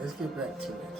Let's get back to it.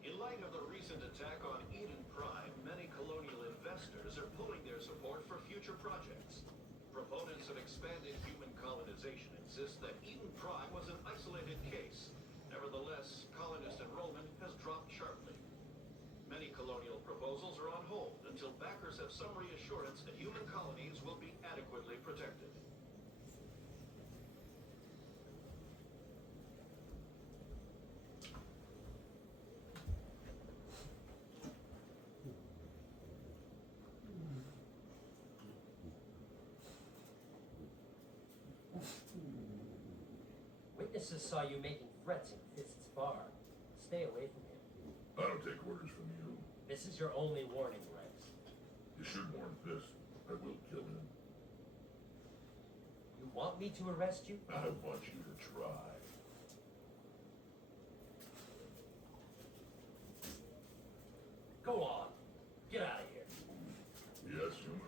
In light of the recent attack on Eden Prime, many colonial investors are pulling their support for future projects. Proponents of expanded human colonization insist that Eden Prime was an isolated case. Nevertheless, colonist enrollment has dropped sharply. Many colonial proposals are on hold until backers have some reassurance that human colonies will be adequately protected. Witnesses saw you making threats in Fist's bar. Stay away from him. I don't take orders from you. This is your only warning, Rex. You should warn Fist. I will kill him. You want me to arrest you? I want you to try. Go on. Get out of here. Yes, human.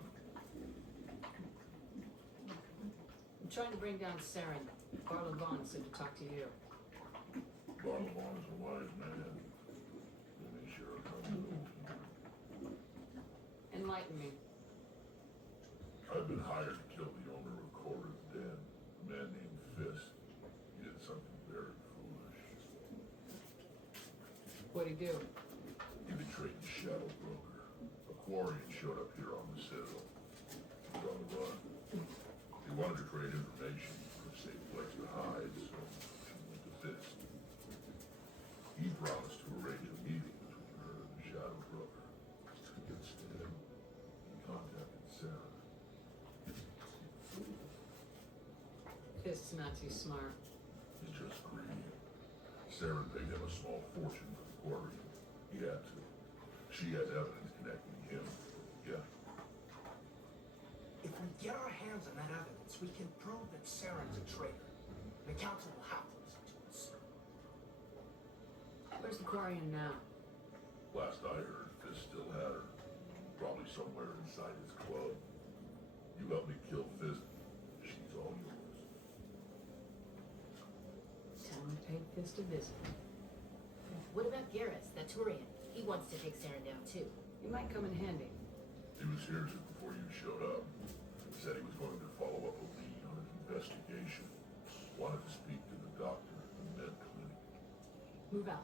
I'm trying to bring down Saren. Barlow Vaughn said to talk to you. Barlow Vaughn is a wise man. And he sure comes. Enlighten me. I've been hired to kill the owner of Cora's Den, a man named Fist. He did something very foolish. What'd he do? He betrayed the Shadow Broker. A Quarian showed up here on the Citadel. He was on the run. He wanted to create information for a safe place to hide, so she went to Fist. He promised to arrange a meeting between her and the Shadow Broker. Instead, he contacted Sarah. Fist's not too smart. He's just greedy. Sarah paid him a small fortune for the Quarian. He had to. She has evidence connecting him. Yeah. If we get our hands on that evidence, we can prove that Saren's a traitor. The council will have to listen to us. Where's the Quarian now? Last I heard, Fist still had her. Probably somewhere inside his club. You help me kill Fist, she's all yours. Tell him to pay Fist a visit. What about Garrus, that Turian? He wants to take Saren down too. He might come in handy. He was here just before you showed up. Said he was going to follow up a lead on an investigation. Wanted to speak to the doctor at the med clinic. Move out.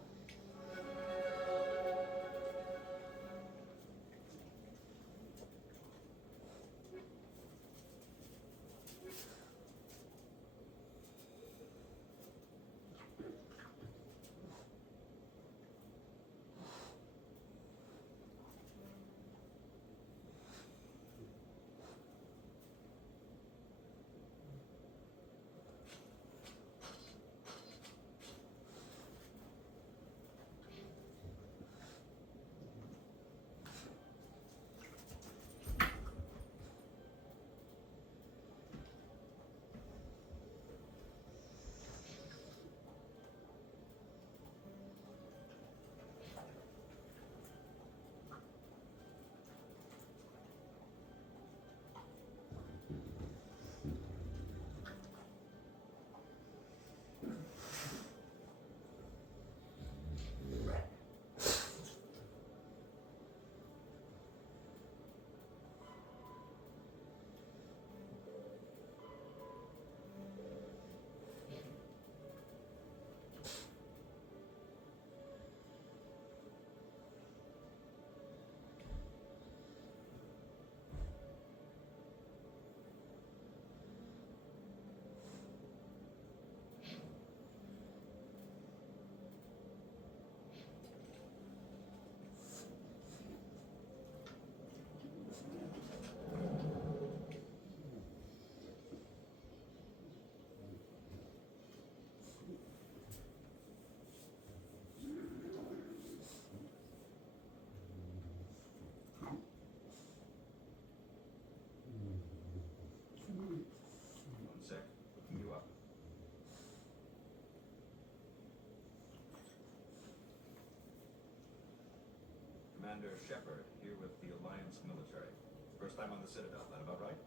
Commander Shepard, here with the Alliance military. First time on the Citadel, that about right?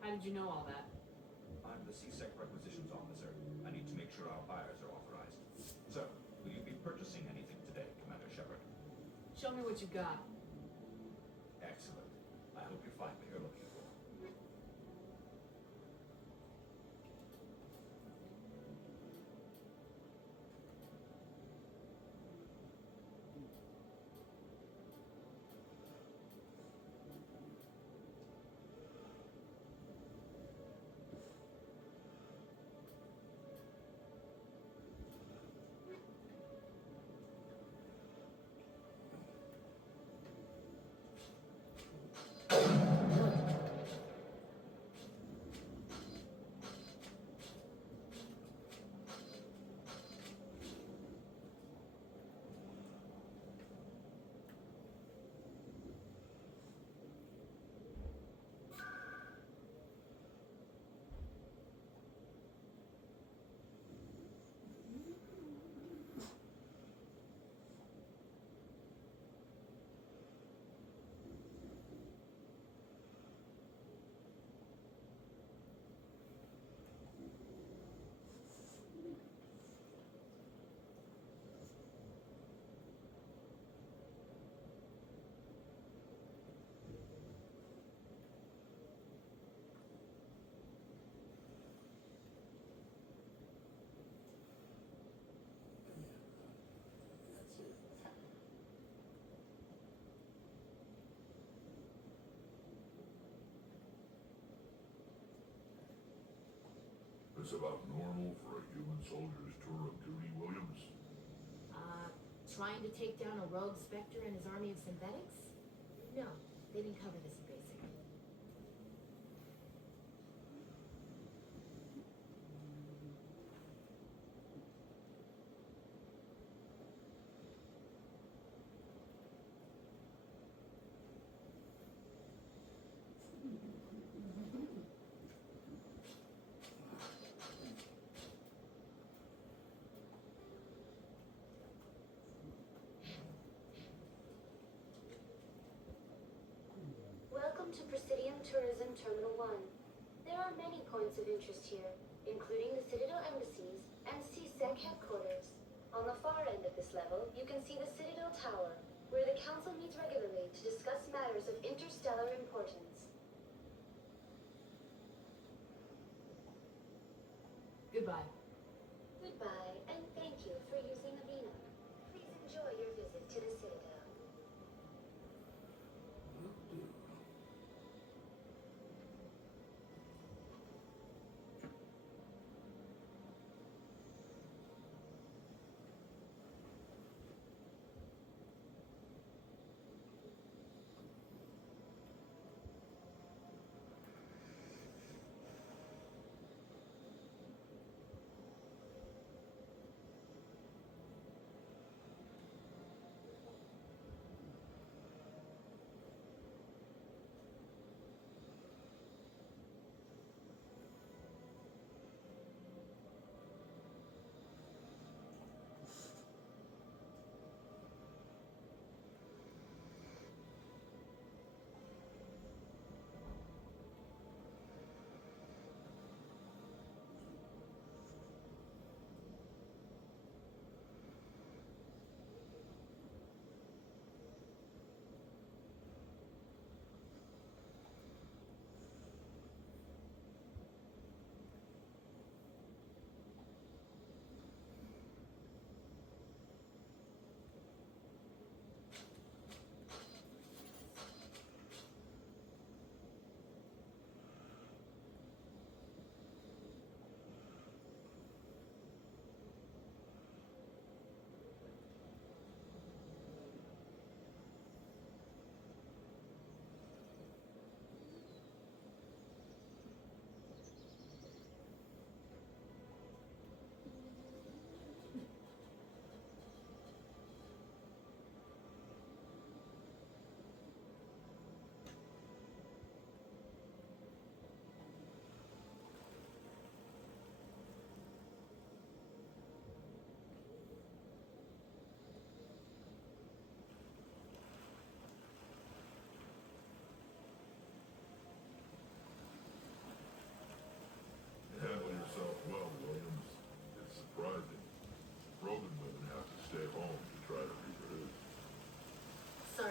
How did you know all that? I'm the CSEC requisitions officer. I need to make sure our buyers are authorized. So, will you be purchasing anything today, Commander Shepard? Show me what you got. Excellent. I hope you find what you're looking for. It's about normal for a human soldier's tour of duty, Williams. Trying to take down a rogue Spectre and his army of synthetics? No, they didn't cover this in basic. Welcome to Presidium Tourism Terminal 1. There are many points of interest here, including the Citadel embassies and CSEC headquarters. On the far end of this level, you can see the Citadel Tower, where the Council meets regularly to discuss matters of interstellar importance. Goodbye. Goodbye, and thank you for using Avena. Please enjoy your visit to the Citadel.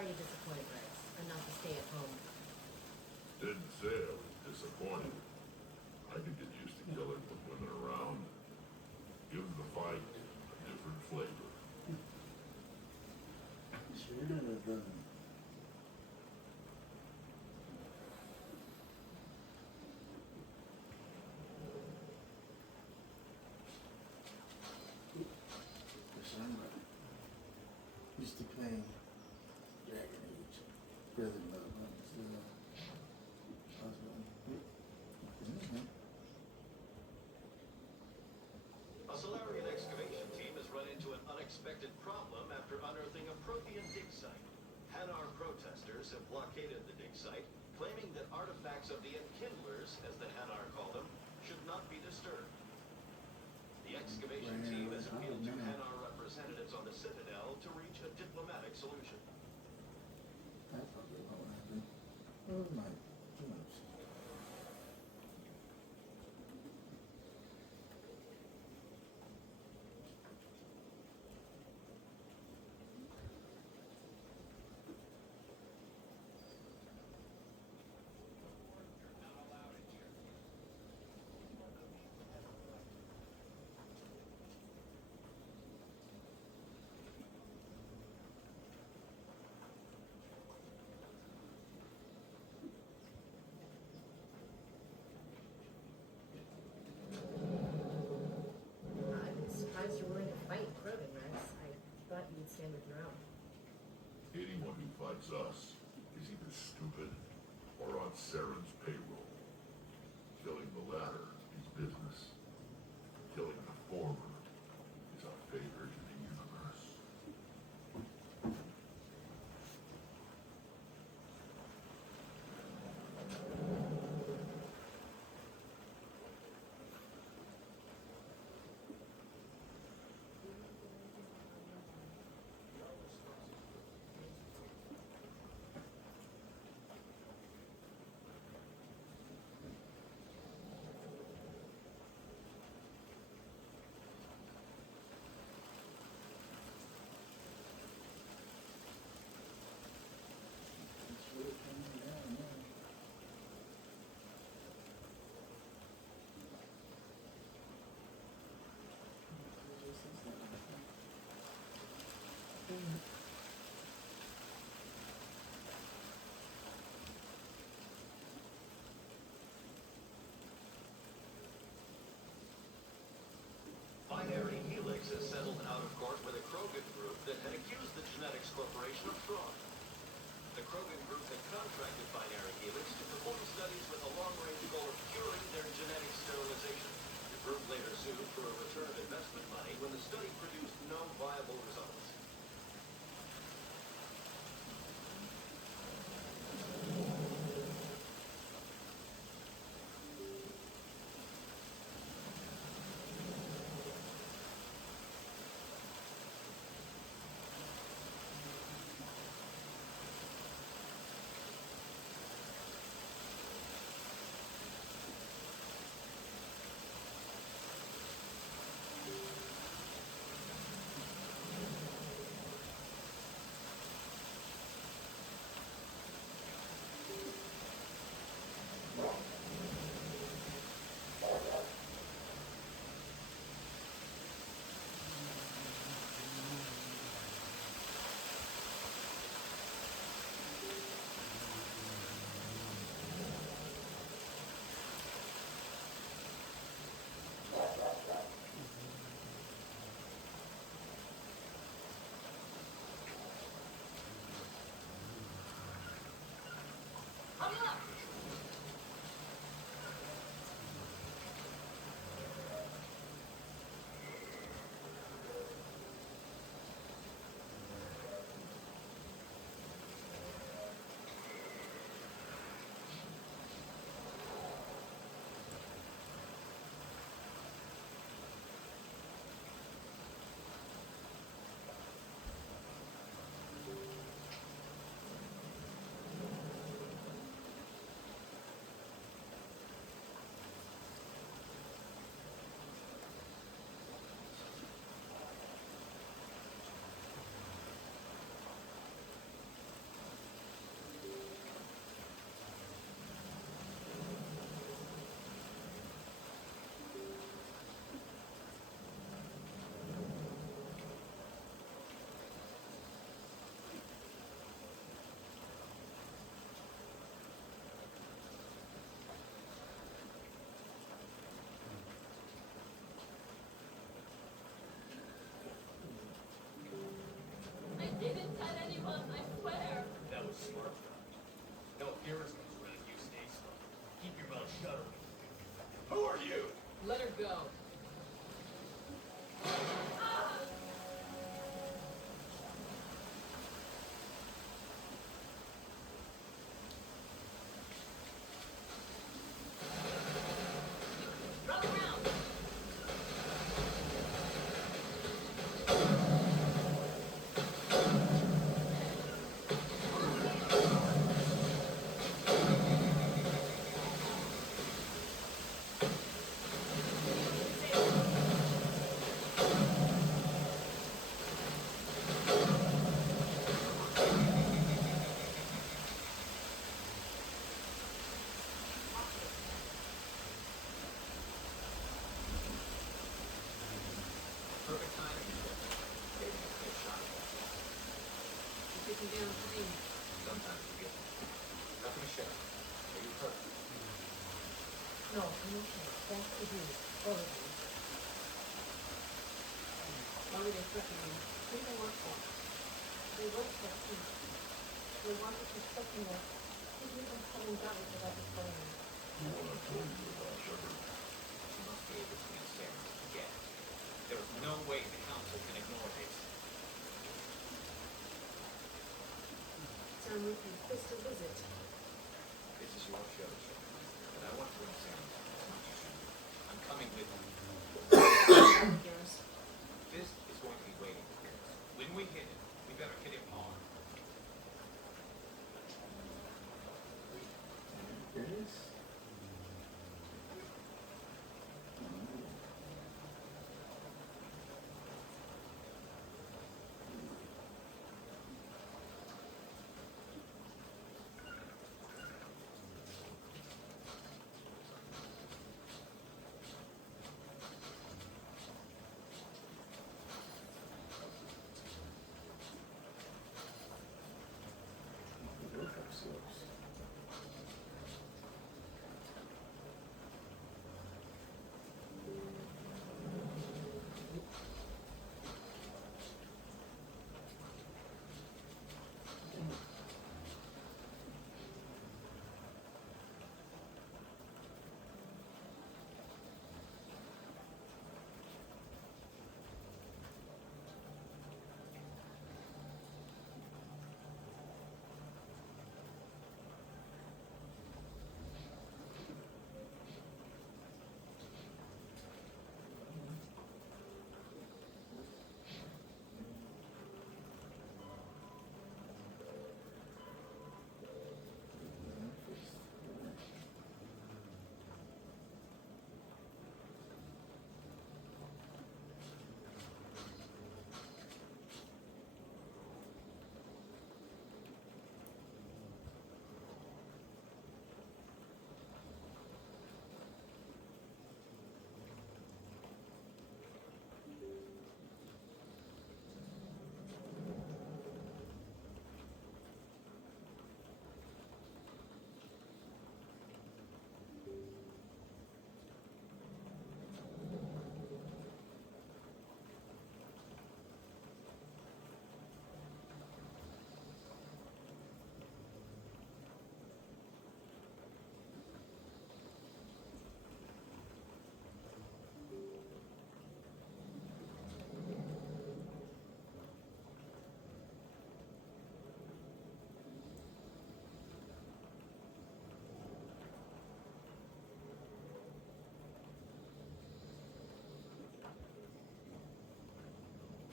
already disappointed, Rex, enough to stay at home. Didn't say I was disappointed. I could get used to killing with women around. Give the fight a different flavor. Sure. Used to play Dragon Age. Brother Love. A Solarian excavation team has run into an unexpected problem after unearthing a Prothean dig site. Hanar protesters have blockaded the dig site, claiming that artifacts of the Enkindlers, as the Hanar call them, should not be disturbed. The excavation team has appealed to Hanar representatives on the Citadel to reach a diplomatic solution. That's probably what happened. Oh my goodness. I'm surprised you're willing to fight Krogan, Rex. I thought you'd stand with your own. Anyone who fights us is either stupid or on Saren's payroll. Killing the latter is business. Killing the former is our favorite in the universe. It's really coming down now. Binary Helix has settled out of court with a Krogan group that had accused the Genetics Corporation of fraud. The Krogan group had contracted Binary Helix to perform studies with a long-range goal of curing their genetic sterilization. The group later sued for a return of investment money when the study produced no viable results. Thanks to you, all of you. Why were they threatening me? Who do they work for? They work for peace. They wanted to threaten us, keep me from coming down without the phone. The one I told you about, Shepard. You must be able to meet Saren again. There is no way the Council can ignore this. Sam Ripley, please to visit. This is your show, Shepard. But I want to bring Saren as much as you do. I'm coming with you. Garrus. Fist is going to be waiting for us. When we hit him, we better hit him hard. There it is. Work ourselves.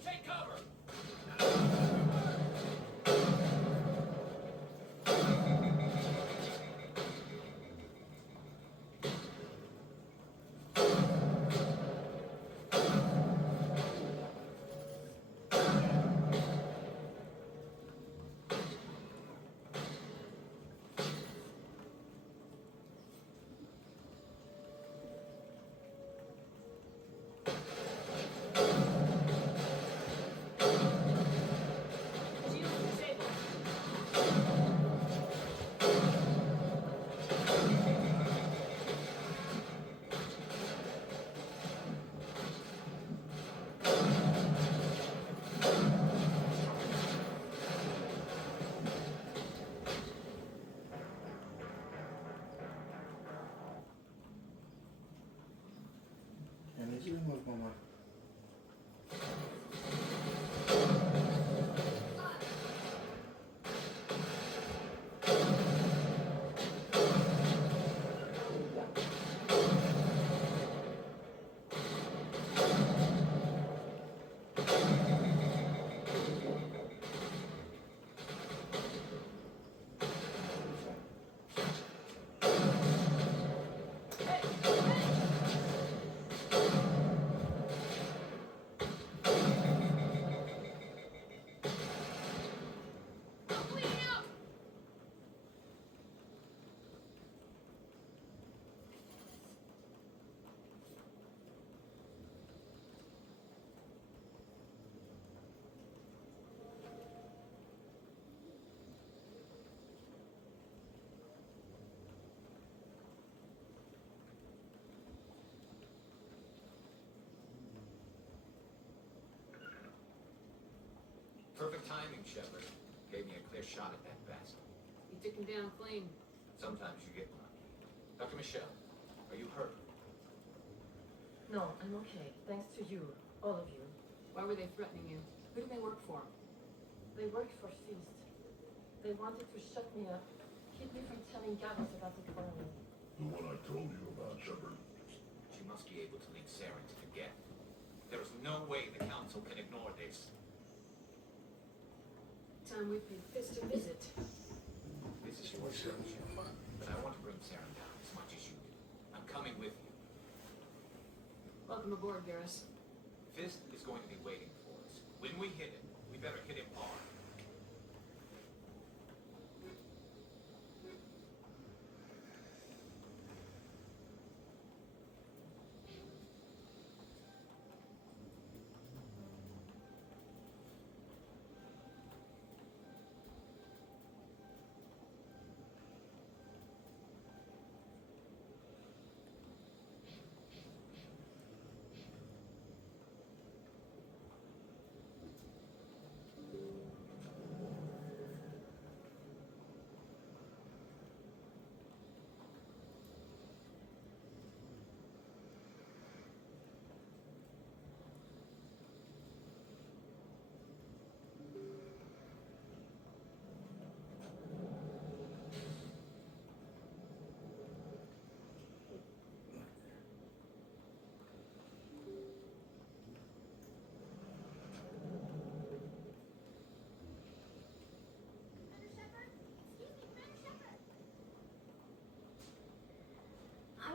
Take cover! Shield disabled. Enerjimiz mama. Hey! Hey! shot at that bastard. You took him down clean. Sometimes you get lucky. Dr. Michelle, are you hurt? No, I'm okay. Thanks to you, all of you. Why were they threatening you? Who do they work for? They worked for Feast. They wanted to shut me up, keep me from telling Garrus about the quarrel. The one I told you about, Shepard. She must be able to lead Saren to the gap. There is no way the Council can ignore this. Time we paid Fist a visit. This is your decision, but I want to bring Saren down as much as you do. I'm coming with you. Welcome aboard, Garrus. Fist is going to be waiting for us. When we hit him, we better hit him hard.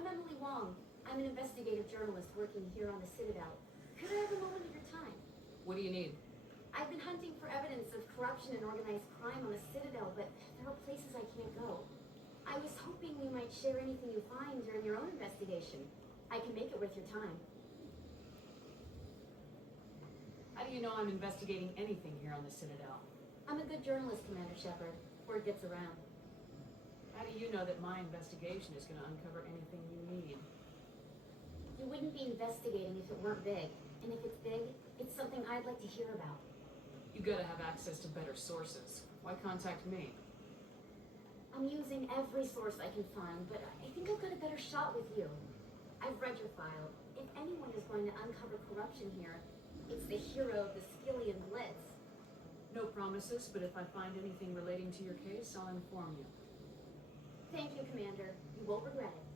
I'm Emily Wong. I'm an investigative journalist working here on the Citadel. Could I have a moment of your time? What do you need? I've been hunting for evidence of corruption and organized crime on the Citadel, but there are places I can't go. I was hoping you might share anything you find during your own investigation. I can make it worth your time. How do you know I'm investigating anything here on the Citadel? I'm a good journalist, Commander Shepard. Word gets around. How do you know that my investigation is going to uncover anything you need? You wouldn't be investigating if it weren't big. And if it's big, it's something I'd like to hear about. You gotta have access to better sources. Why contact me? I'm using every source I can find, but I think I've got a better shot with you. I've read your file. If anyone is going to uncover corruption here, it's the hero of the Skillian Blitz. No promises, but if I find anything relating to your case, I'll inform you. Thank you, Commander. You won't regret it.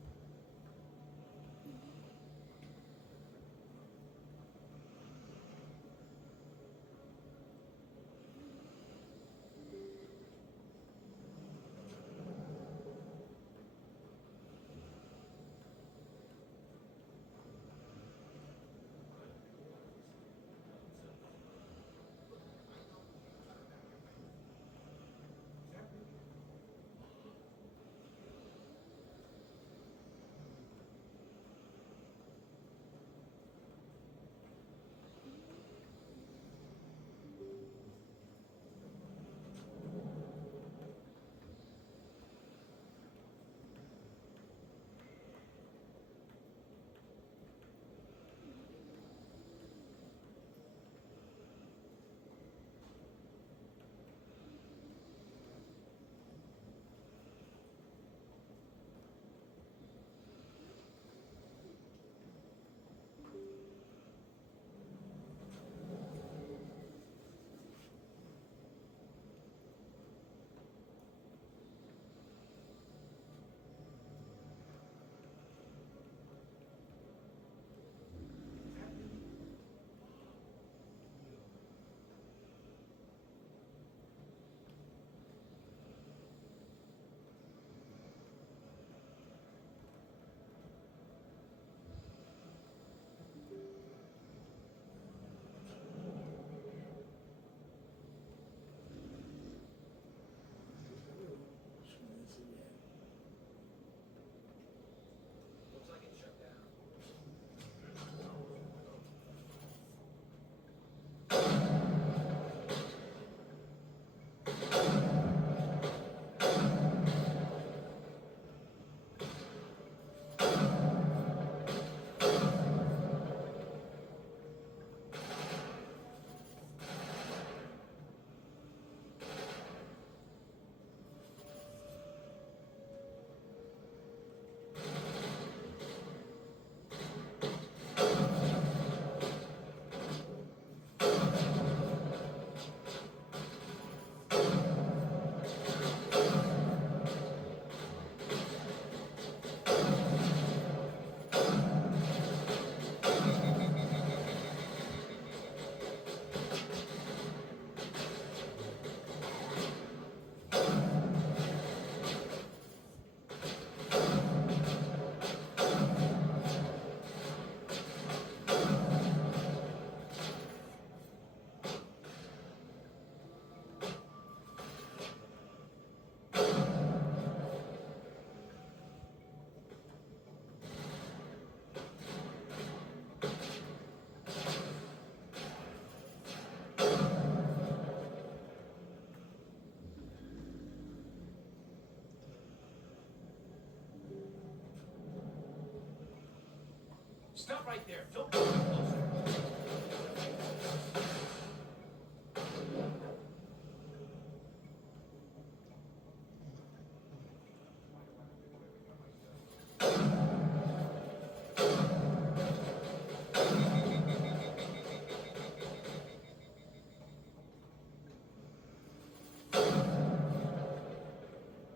Stop right there. Don't go any closer.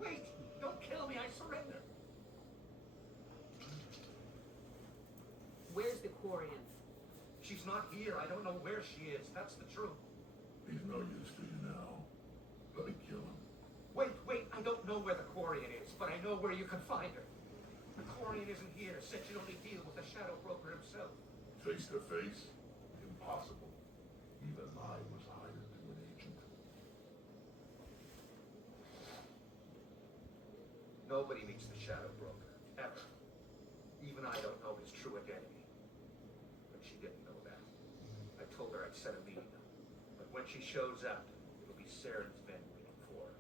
Wait! Don't kill me. I surrender. Where's the Quarian? She's not here. I don't know where she is. That's the truth. He's no use to you now. Let me kill him. Wait. I don't know where the Quarian is, but I know where you can find her. The Quarian isn't here. Said she'd only deal with the Shadow Broker himself. Face to face? Impossible. Even I was hired to an agent. Nobody meets the Shadow Broker, ever. Even I don't know his true identity. But she didn't know that. I told her I'd set a meeting up. But when she shows up, it'll be Saren's men waiting for her.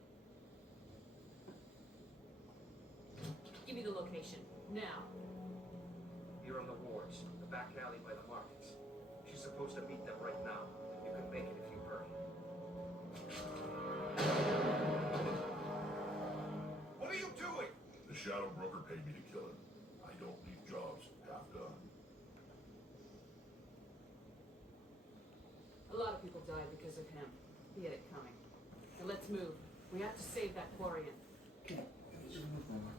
Give me the location. Now. Here on the wharves, the back alley by the markets. She's supposed to meet them right now. You can make it if you hurry. What are you doing? The Shadow Broker paid me to kill him. I don't leave jobs half done. A lot of people died because of him. He had it coming. Now let's move. We have to save that Quarian. Okay, just move over.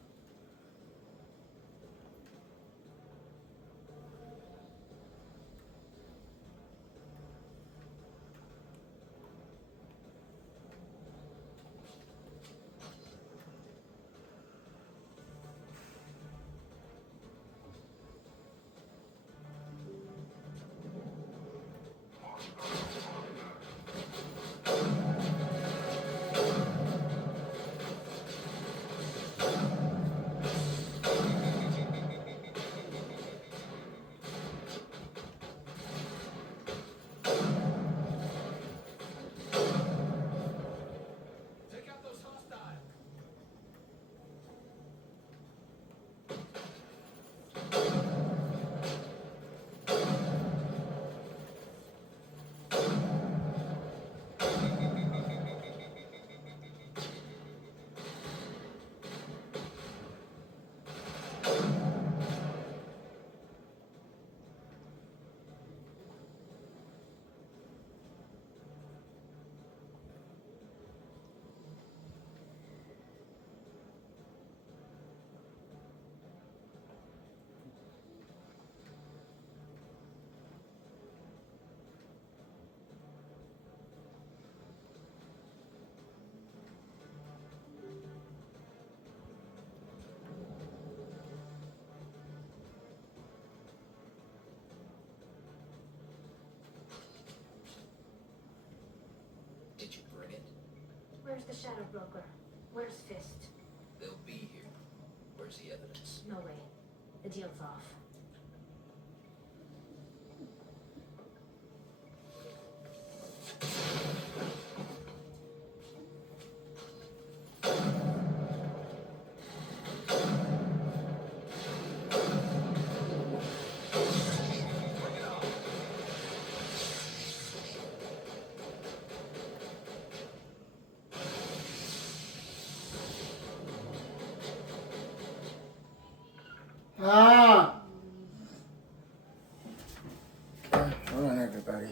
Take out those hostiles! Did you bring it? Where's the Shadow Broker? Where's Fist? They'll be here. Where's the evidence? No way. The deal's off. Ah! Okay, hold on everybody.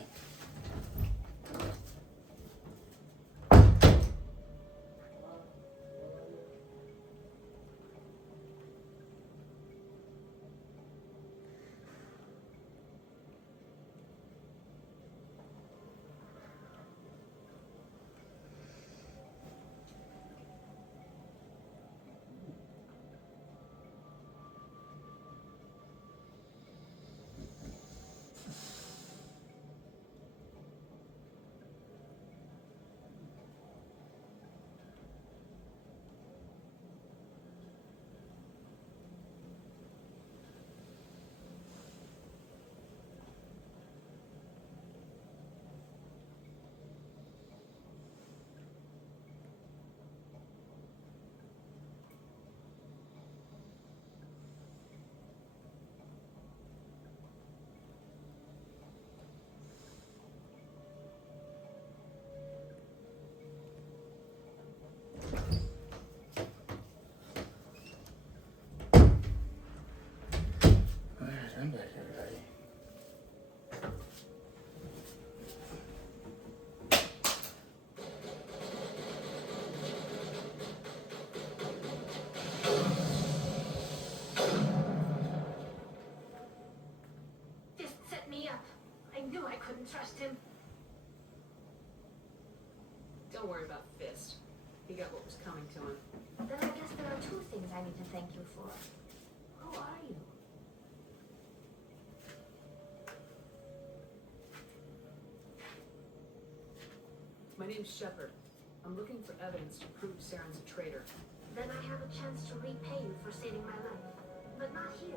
Don't worry about Fist. He got what was coming to him. Then I guess there are two things I need to thank you for. Who are you? My name's Shepard. I'm looking for evidence to prove Saren's a traitor. Then I have a chance to repay you for saving my life. But not here.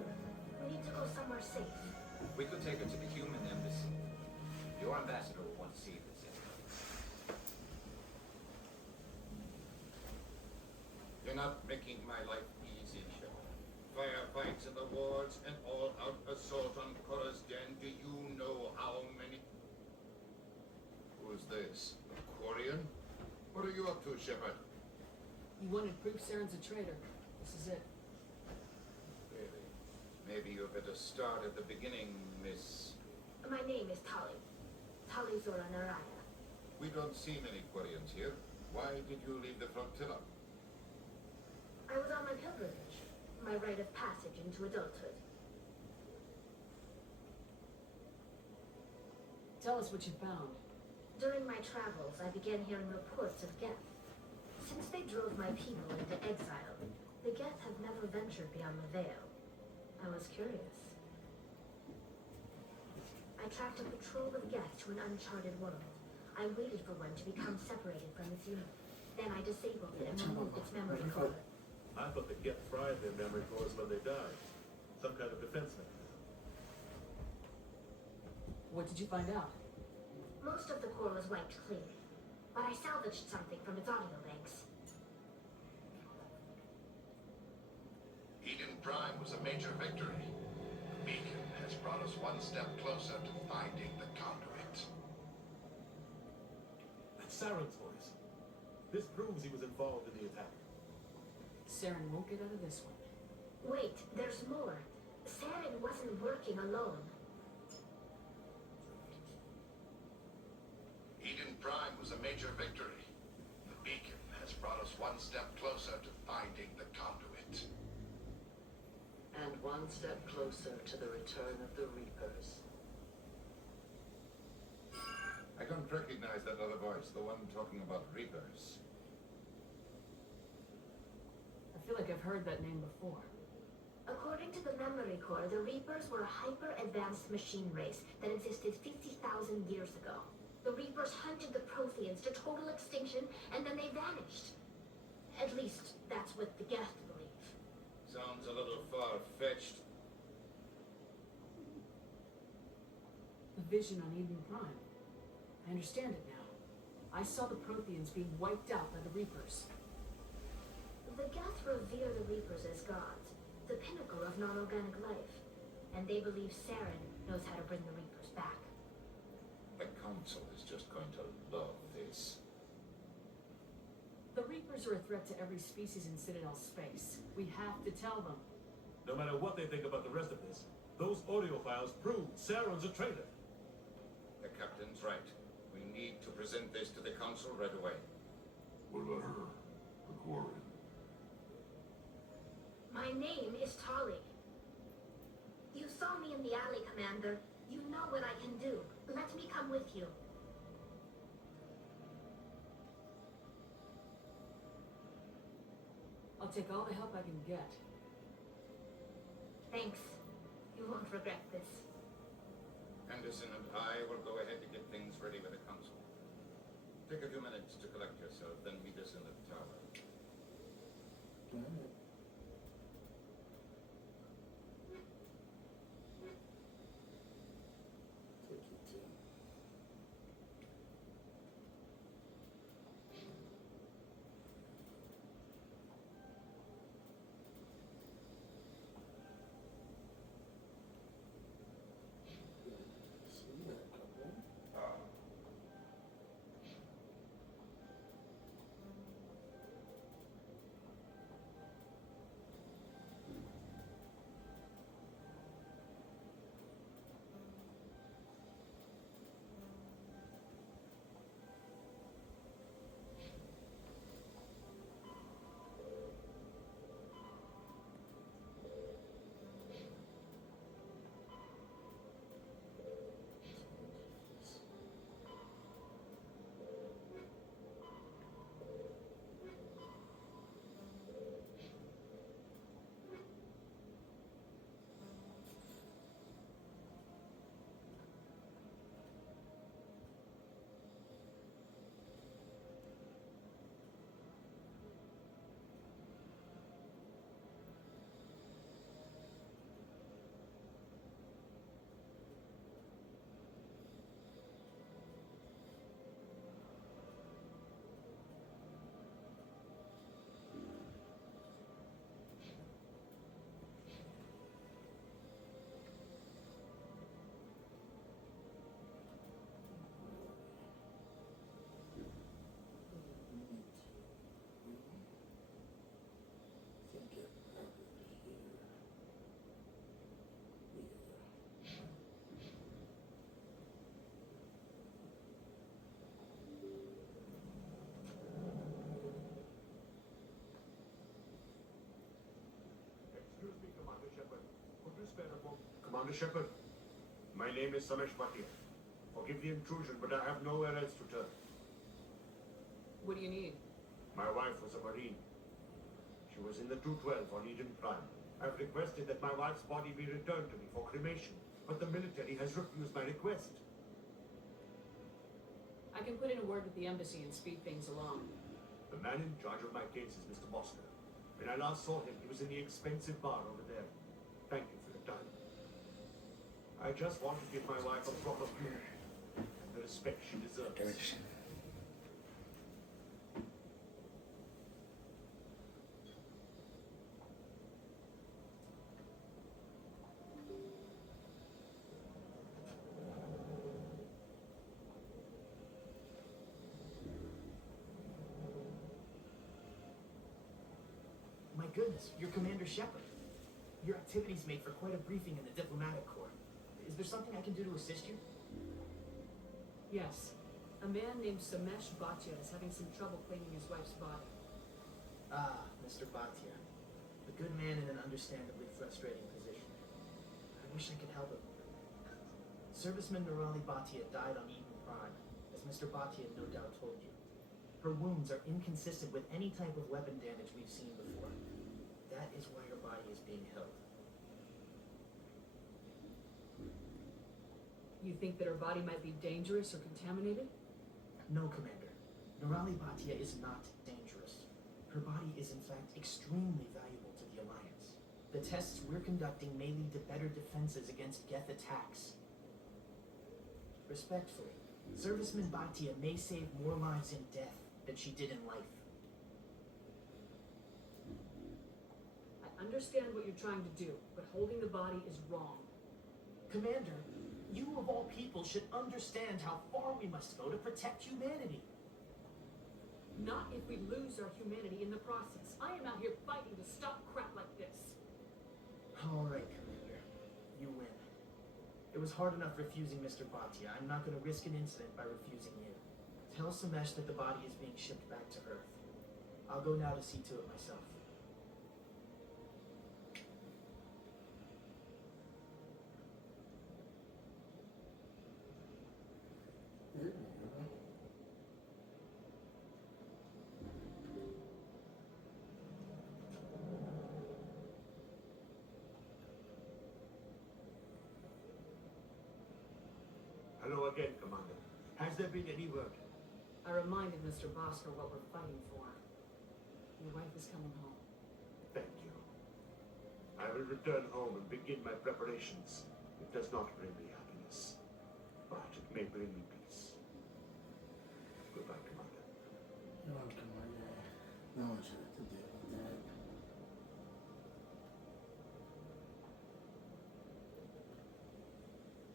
We need to go somewhere safe. We could take her to the human embassy. Your ambassador will want to see this. You're not making my life easy, Shepard. Firefights in the wards, and all-out assault on Korra's den. Do you know how many... Who is this? A Quarian? What are you up to, Shepard? You wanted proof Saren's a traitor. This is it. Really? Maybe you better start at the beginning, Miss... My name is Tali. Tali Zora Naraya. We don't see many Quarians here. Why did you leave the flotilla? I was on my pilgrimage. My rite of passage into adulthood. Tell us what you found. During my travels, I began hearing reports of Geth. Since they drove my people into exile, the Geth have never ventured beyond the Veil. I was curious. I tracked a patrol of Geth to an uncharted world. I waited for one to become separated from its unit. Then I disabled it and removed its memory core. I thought the Geth fried their memory cores when they died. Some kind of defense mechanism. What did you find out? Most of the core was wiped clean, but I salvaged something from its audio banks. Eden Prime was a major victory. The beacon has brought us one step closer to finding the conduit. That's Saren's voice. This proves he was involved in the attack. Saren won't get out of this one. Wait, there's more. Saren wasn't working alone. Eden Prime was a major victory. The beacon has brought us one step closer to finding the conduit. And one step closer to the return of the Reapers. I don't recognize that other voice, the one talking about Reapers. I feel like I've heard that name before. According to the memory core, the Reapers were a hyper-advanced machine race that existed 50,000 years ago. The Reapers hunted the Protheans to total extinction, and then they vanished. At least, that's what the Geth believe. Sounds a little far-fetched. The vision on Eden Prime. I understand it now. I saw the Protheans being wiped out by the Reapers. The Geth revere the Reapers as gods, the pinnacle of non-organic life. And they believe Saren knows how to bring the Reapers back. The Council is just going to love this. The Reapers are a threat to every species in Citadel space. We have to tell them. No matter what they think about the rest of this, those audio files prove Saren's a traitor. The captain's right. We need to present this to the Council right away. What about her? The Quarian? My name is Tali. You saw me in the alley, Commander. You know what I can do. Let me come with you. I'll take all the help I can get. Thanks. You won't regret this. Anderson and I will go ahead to get things ready with the Council. Take a few minutes to collect yourself, then meet us in the tower. Shepard, could you spare a moment? Commander Shepard, my name is Samesh Bhatia. Forgive the intrusion, but I have nowhere else to turn. What do you need? My wife was a Marine. She was in the 212 on Eden Prime. I've requested that my wife's body be returned to me for cremation, but the military has refused my request. I can put in a word with the embassy and speed things along. The man in charge of my case is Mr. Bosco. When I last saw him, he was in the expensive bar over there. Thank you for your time. I just want to give my wife a proper funeral and the respect she deserves. My goodness, you're Commander Shepard. Your activities make for quite a briefing in the diplomatic corps. Is there something I can do to assist you? Yes. A man named Samesh Bhatia is having some trouble claiming his wife's body. Ah, Mr. Bhatia. A good man in an understandably frustrating position. I wish I could help him. Serviceman Nirali Bhatia died on Eden Prime, as Mr. Bhatia no doubt told you. Her wounds are inconsistent with any type of weapon damage we've seen before. That is why her body is being held. You think that her body might be dangerous or contaminated? No, Commander. Nirali Bhatia is not dangerous. Her body is in fact extremely valuable to the Alliance. The tests we're conducting may lead to better defenses against Geth attacks. Respectfully, Serviceman Bhatia may save more lives in death than she did in life. I understand what you're trying to do, but holding the body is wrong. Commander, you of all people should understand how far we must go to protect humanity. Not if we lose our humanity in the process. I am out here fighting to stop crap like this. All right, Commander. You win. It was hard enough refusing Mr. Bhatia. I'm not going to risk an incident by refusing you. Tell Samesh that the body is being shipped back to Earth. I'll go now to see to it myself. Hello again, Commander. Has there been any word? I reminded Mr. Bosco what we're fighting for. Your wife is coming home. Thank you. I will return home and begin my preparations. It does not bring me happiness, but it may bring me peace. Goodbye, Commander. You're welcome, Commander. No one should have to deal with that.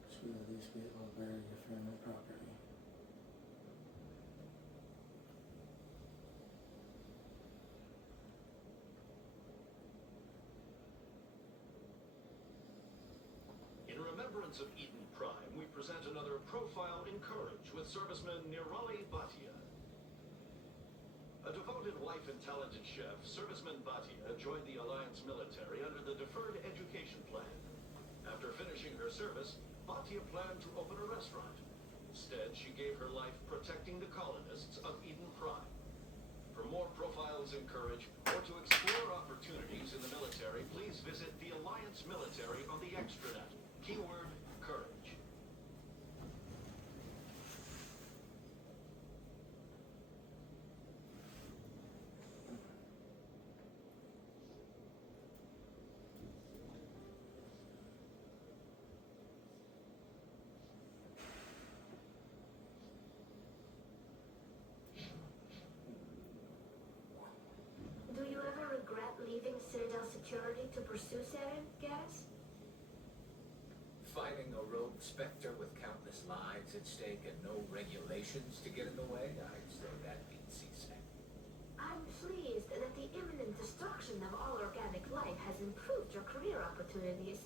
Should at least be able to bury your family property. In remembrance of Eden Prime, we present another profile in courage with serviceman Nirali Bhatia. A devoted wife and talented chef, serviceman Bhatia joined the Alliance military under the Deferred Education Plan. After finishing her service, Bhatia planned to open a restaurant. Instead, she gave her life protecting the colonists of Eden Prime. For more profiles in courage, or to explore opportunities in the military, please visit the Alliance military on the extranet. Keyword, courage. Do you ever regret leaving Citadel Security to pursue Saren, Garrus? Fighting a rogue specter with countless lives at stake and no regulations to get in the way, I'd say that beats CSEC. I'm pleased that the imminent destruction of all organic life has improved your career opportunities.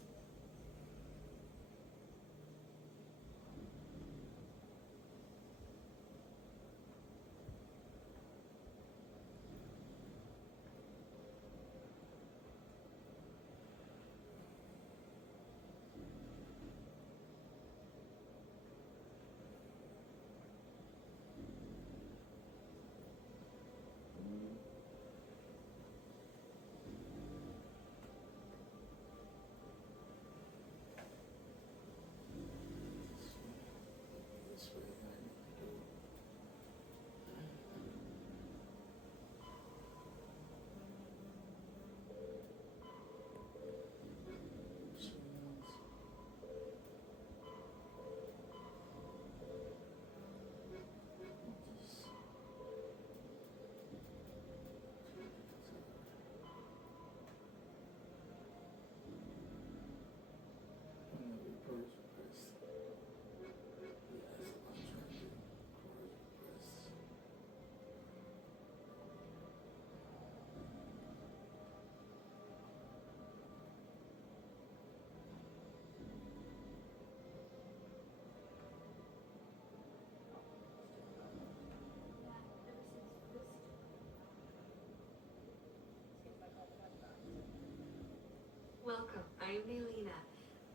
Welcome. I am Melina.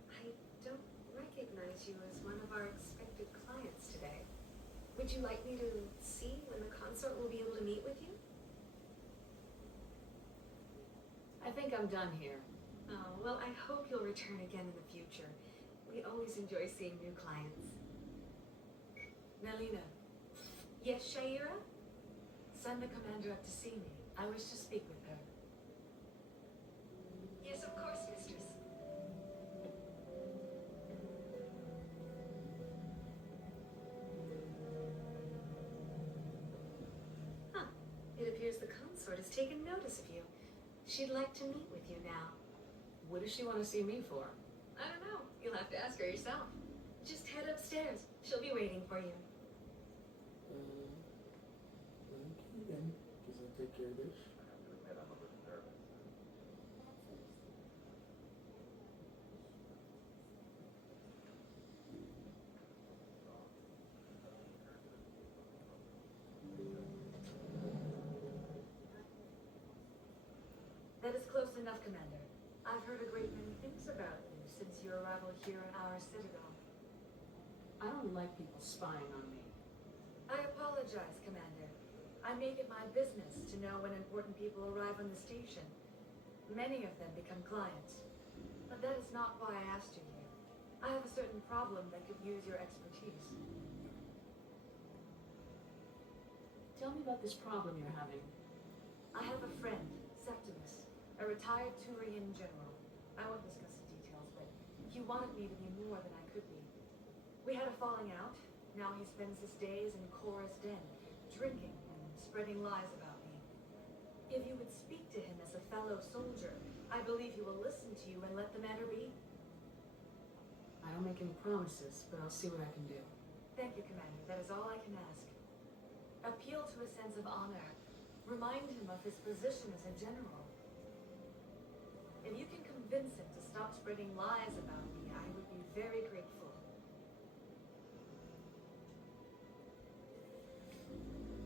I don't recognize you as one of our expected clients today. Would you like me to see when the consort will be able to meet with you? I think I'm done here. Oh, well, I hope you'll return again in the future. We always enjoy seeing new clients. Melina. Yes, Shaira? Send the commander up to see me. I wish to speak with her. Yes, of course, mistress. Huh. It appears the consort has taken notice of you. She'd like to meet with you now. What does she want to see me for? I don't know. You'll have to ask her yourself. Just head upstairs. She'll be waiting for you. Okay then. Guess I'll take care of this. That is close enough, Commander. I've heard a great many things about you since your arrival here in our citadel. I don't like people spying on me. I apologize, Commander. I make it my business to know when important people arrive on the station. Many of them become clients. But that is not why I asked you here. I have a certain problem that could use your expertise. Tell me about this problem you're having. I have a friend, Septimus, a retired Turian general. I won't discuss the details, but he wanted me to be more than I could be. We had a falling out. Now he spends his days in Korra's den, drinking and spreading lies about me. If you would speak to him as a fellow soldier, I believe he will listen to you and let the matter be. I don't make any promises, but I'll see what I can do. Thank you, Commander. That is all I can ask. Appeal to a sense of honor. Remind him of his position as a general. If you can convince him to stop spreading lies about me, I would be very grateful.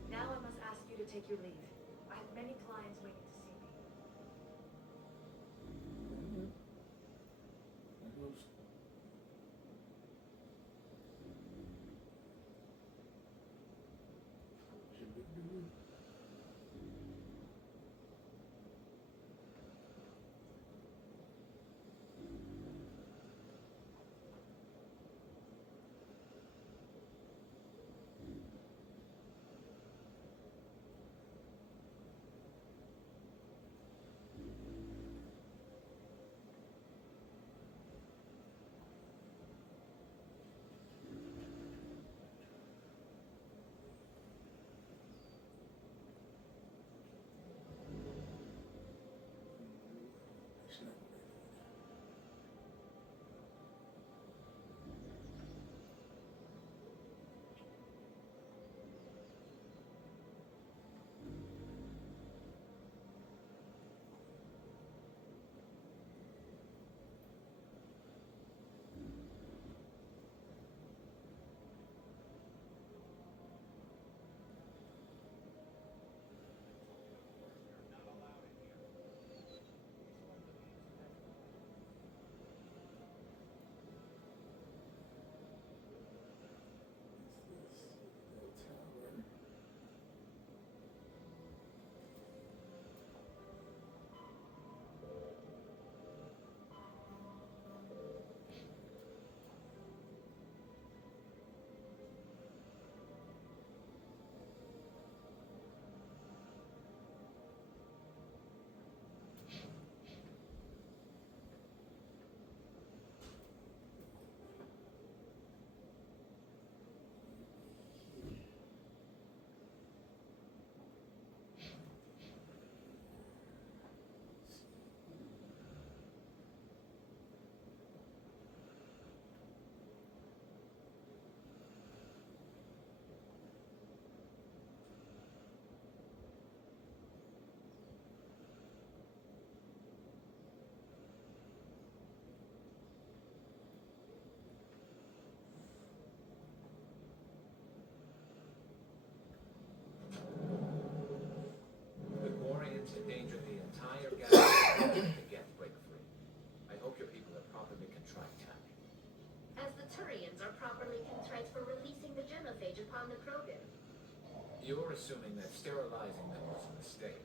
Now I must ask you to take your leave. I have many clients waiting to see me. You're assuming that sterilizing them was a mistake.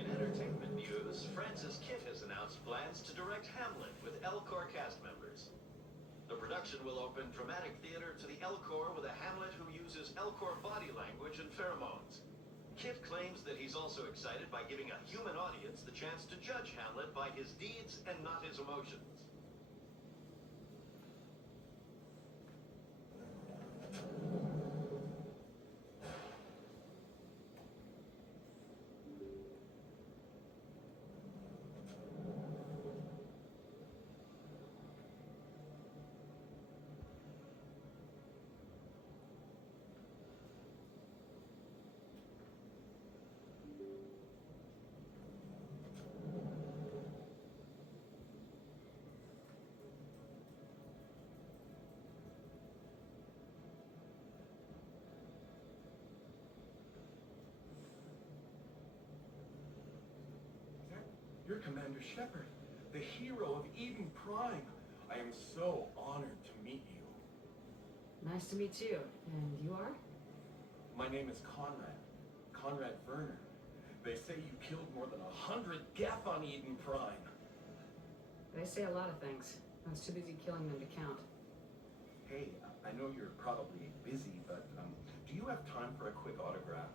In entertainment news, Francis Kitt has announced plans to direct Hamlet with Elcor cast members. The production will open dramatic theater to the Elcor with a Hamlet who uses Elcor body language and pheromones. Kitt claims that he's also excited by giving a human audience the chance to judge Hamlet by his deeds and not his emotions. You're Commander Shepard, the hero of Eden Prime. I am so honored to meet you. Nice to meet you. And you are? My name is Conrad Werner. They say you killed more than 100 Geth on Eden Prime. They say a lot of things. I was too busy killing them to count. Hey, I know you're probably busy, but do you have time for a quick autograph?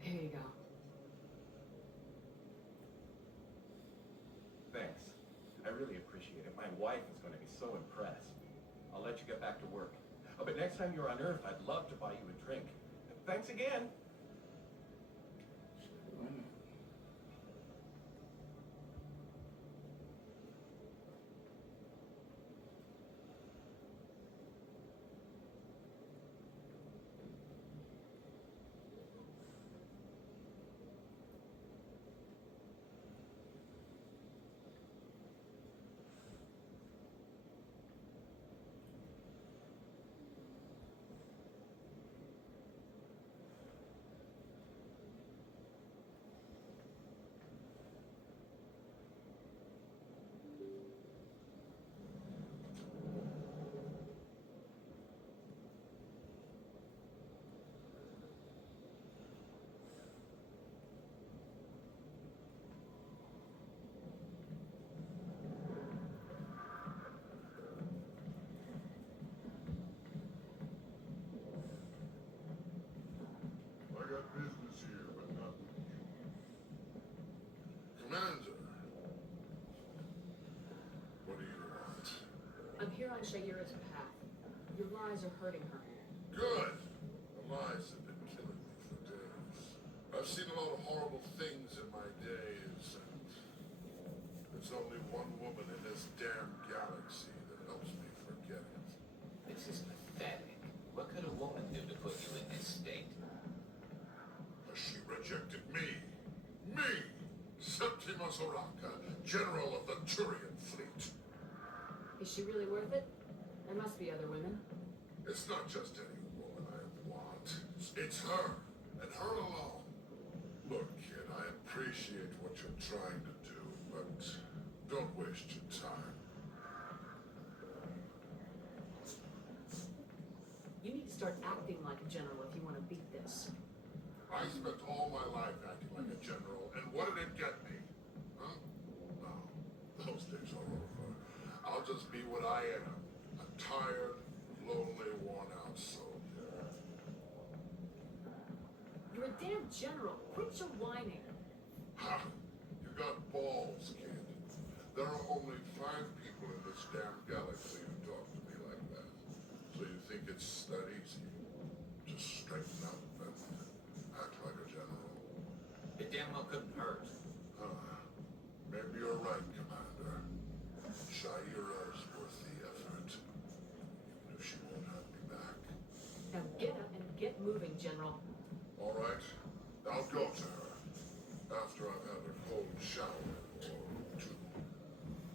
Here you go. Thanks. I really appreciate it. My wife is going to be so impressed. I'll let you get back to work. Oh, but next time you're on Earth, I'd love to buy you a drink. Thanks again. I got business here, but not with you. Commander. What do you want? I'm here on Shayura's behalf. Your lies are hurting her. Good. The lies have been killing me for days. I've seen a lot of horrible things in my days, and there's only one woman in this damn galaxy that helps me forget it. This is pathetic. What could a woman do to put you in this state? She rejected me. Me! Septima Soraka, General of the Turian Fleet. Is she really worth it? There must be other women. It's not just any woman I want. It's her, and her alone. Look, kid, I appreciate what you're trying to do, but don't waste your time. You need to start acting like a general if you want to beat this. I spent all my life acting like a general, and what did it get me? Huh? No, those days are over. I'll just be what I am. A tired, lonely, worn-out soldier. You're a damn general. Quit your whining. Ha! You got balls, kid. There are only 5 people in this damn galaxy who talk to me like that. So you think it's that easy? Just straighten up and act like a general. It damn well couldn't hurt. Maybe you're right, Commander. Shayura's worth the effort, even if she won't go to her after I've had a cold shower or two.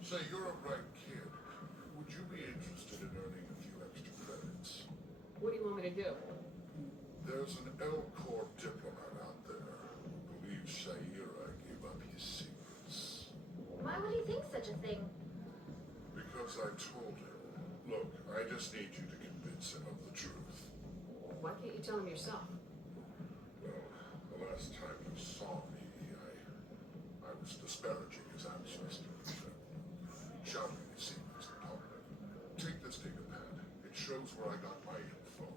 Say, you're a bright kid. Would you be interested in earning a few extra credits? What do you want me to do? There's an Elcor diplomat out there who believes Shaira gave up his secrets. Why would he think such a thing? Because I told him. Look, I just need you to convince him of the truth. Why can't you tell him yourself? Well, the last time you saw me, I was disparaging his ancestors and shouting his secrets in public. Take this data pad. It shows where I got my info.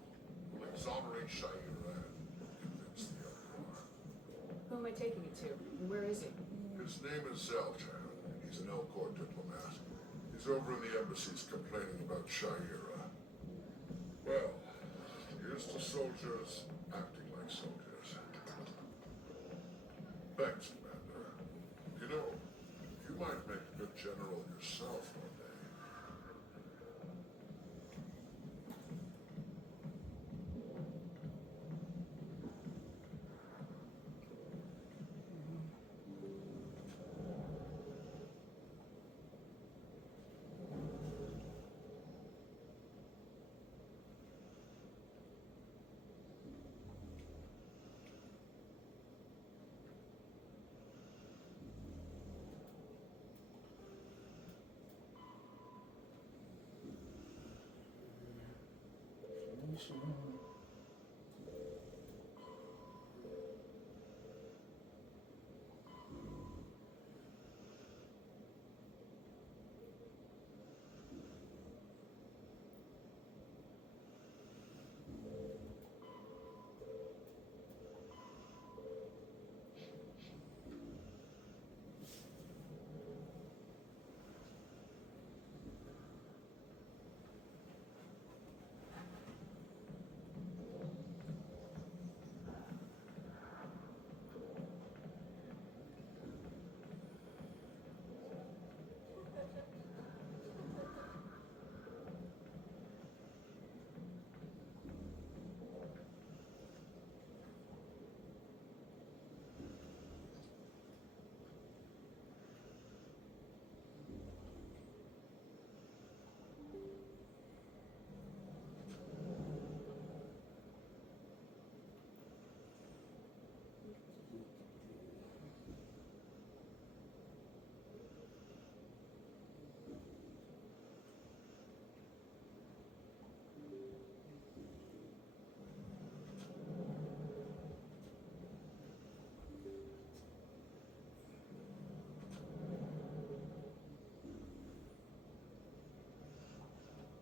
Will exonerate Shaira and convince the Elcor. Who am I taking it to? And where is he? His name is Zeltan. He's an Elcor diplomat. He's over in the embassies complaining about Shaira. Well, here's to soldiers acting like soldiers. Thanks, Commander. You know, you might make a good general yourself one day.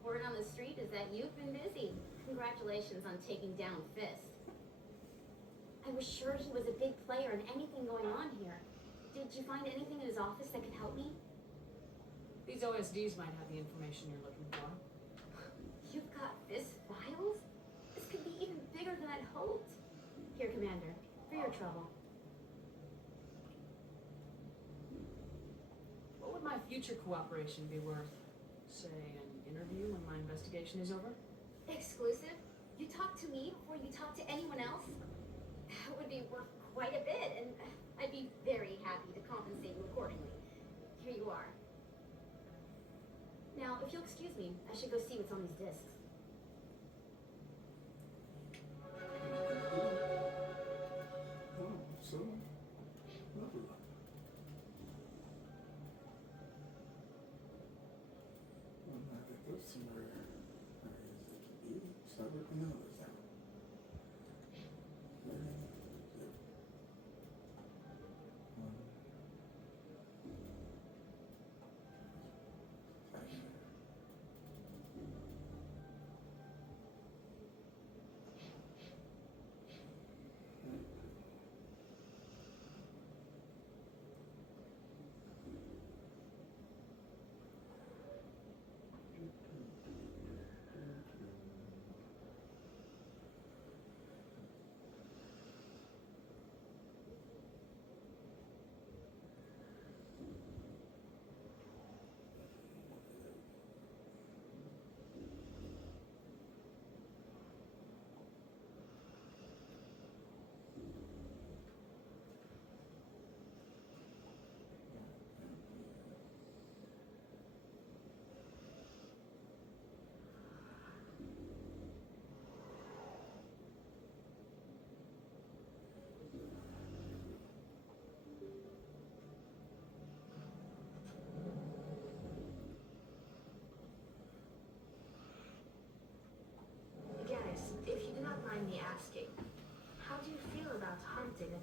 Word on the street is that you've been busy. Congratulations on taking down Fist. I was sure he was a big player in anything going on here. Did you find anything in his office that could help me? These OSDs might have the information you're looking for. You've got Fist files? This could be even bigger than I'd hoped. Here, Commander, for your trouble. What would my future cooperation be worth? Say, an interview when my investigation is over? Exclusive? You talk to me before you talk to anyone else? That would be worth quite a bit, and I'd be very happy to compensate you accordingly. Here you are. Now, if you'll excuse me, I should go see what's on these discs. Oh, so lovely. Well, I think there's somewhere areas that could be. Start working the others out.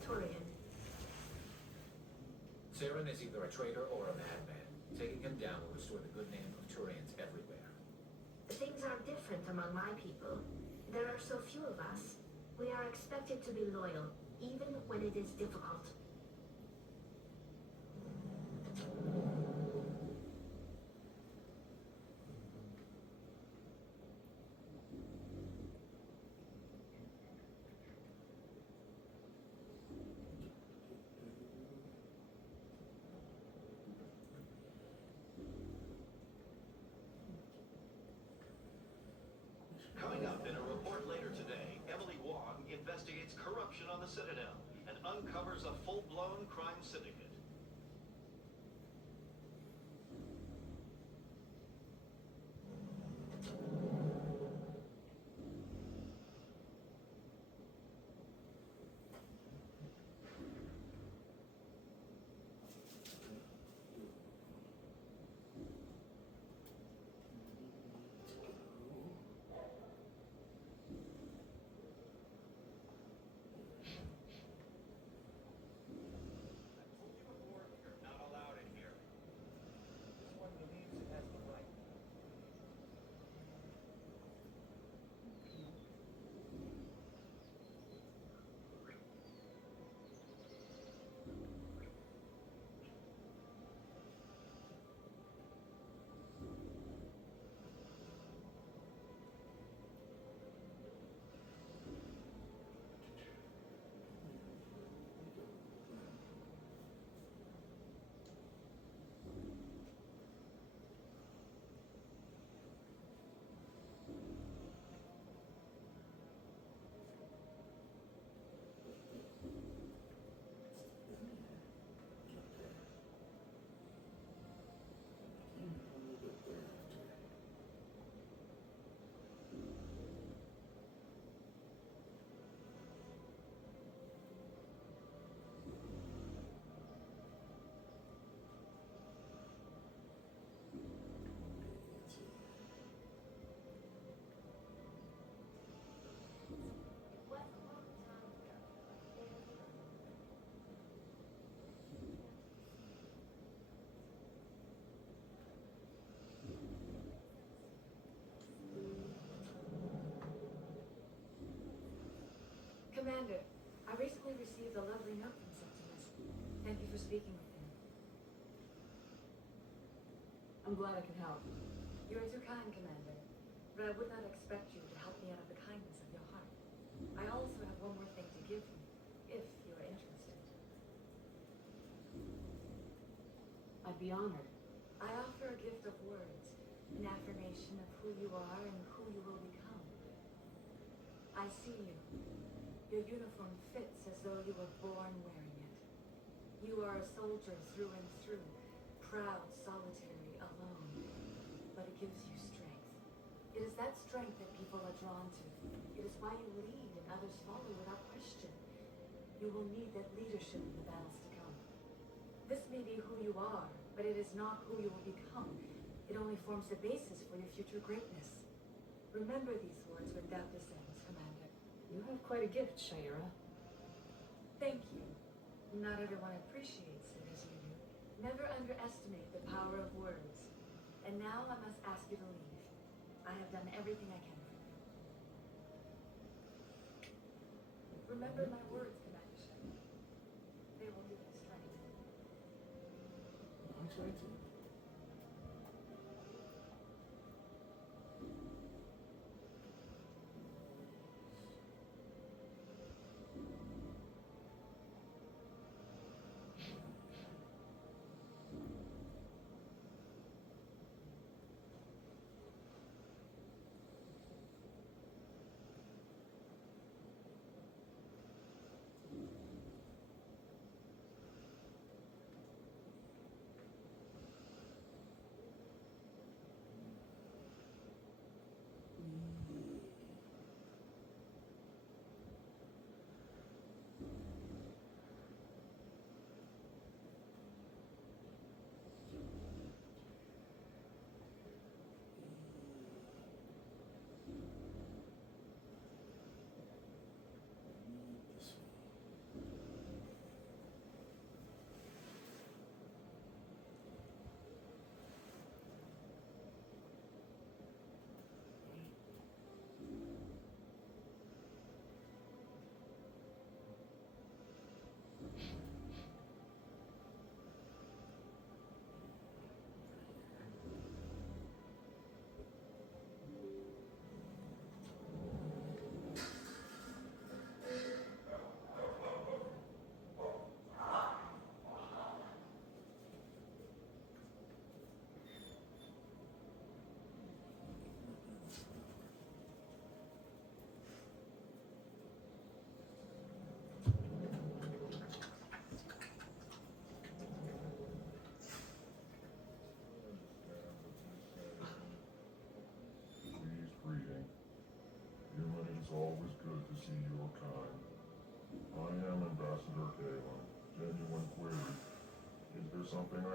Turian. Saren is either a traitor or a madman. Taking him down will restore the good name of Turians everywhere. Things are different among my people. There are so few of us. We are expected to be loyal, even when it is difficult. Coming up in a report later today, Emily Wong investigates corruption on the Citadel and uncovers a full-blown crime syndicate. Commander, I recently received a lovely note from Septimus. Thank you for speaking with him. I'm glad I can help. You are too kind, Commander, but I would not expect you to help me out of the kindness of your heart. I also have one more thing to give you, if you are interested. I'd be honored. I offer a gift of words, an affirmation of who you are and who you will become. I see you. Your uniform fits as though you were born wearing it. You are a soldier through and through, proud, solitary, alone. But it gives you strength. It is that strength that people are drawn to. It is why you lead and others follow without question. You will need that leadership in the battles to come. This may be who you are, but it is not who you will become. It only forms the basis for your future greatness. Remember these words when doubt descends, Commander. You have quite a gift, Shaira. Thank you. Not everyone appreciates it as you do. Never underestimate the power of words. And now I must ask you to leave. I have done everything I can for you. Remember my words, Commander Shepard. They will give you strength. I'm trying to.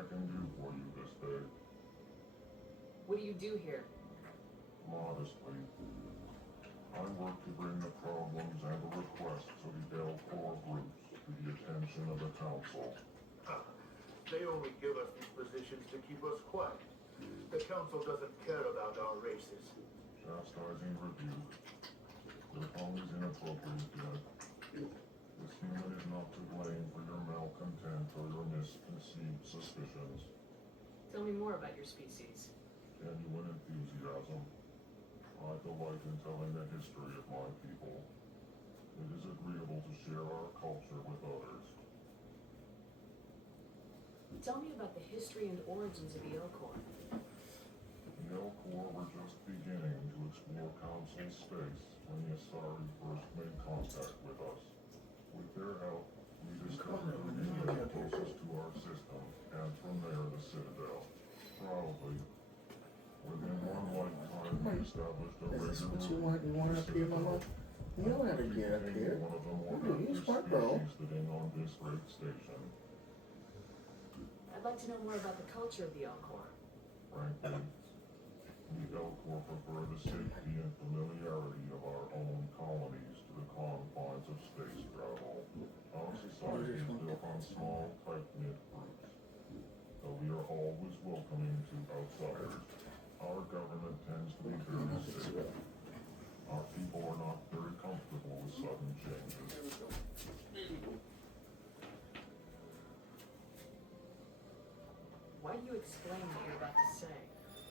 I can do for you this day? What do you do here? Modestly, I work to bring the problems and the requests of the Elcor groups to the attention of the council. They only give us these positions to keep us quiet. The council doesn't care about our races. Chastising rebuke. Your tongue is inappropriate, yet. This human is not to blame for your malcontent or your misconceived suspicions. Tell me more about your species. Genuine enthusiasm. I delight in telling the history of my people. It is agreeable to share our culture with others. Tell me about the history and origins of the Elcor. The Elcor were just beginning to explore council space when the Asari first made contact with us. With their help, we discovered the region closest to our system, and from there the Citadel. Proudly, within one lifetime, we established a Is this regular what you want? You want up here, Mama? You don't have to get up here. one of the more You active smart girl. species that in on this great station. I'd like to know more about the culture of the Elcor. Frankly, the Elcor prefer the safety and familiarity of our own colonies to the confines of space travel. Our society is built on small, tight-knit groups. Though we are always welcoming to outsiders, our government tends to be very safe. Our people are not very comfortable with sudden changes. Why do you explain what you're about to say?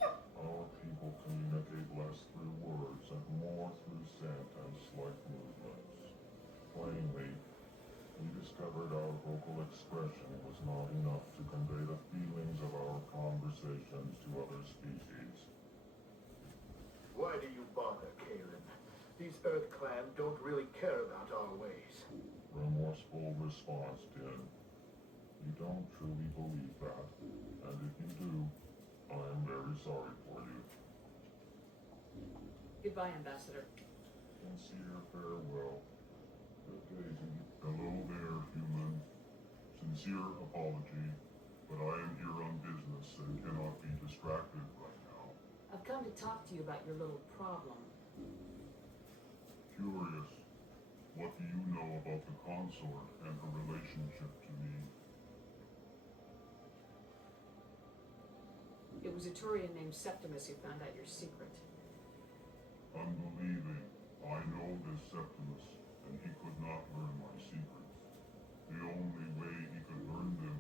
Our people communicate less through words and more through scent and slight movements. Plainly, we discovered our vocal expression was not enough to convey the feelings of our conversations to other species. Why do you bother, Kalen? These Earth Clan don't really care about our ways. Remorseful response, Din. You don't truly believe that, and if you do, I am very sorry for you. Goodbye, Ambassador. Sincere farewell. Good day to you. Hello there, human. Sincere apology, but I am here on business and cannot be distracted right now. I've come to talk to you about your little problem. Curious. What do you know about the consort and her relationship to me? It was a Turian named Septimus who found out your secret. Unbelieving. I know this Septimus, and he could not learn my secrets. The only way he could learn them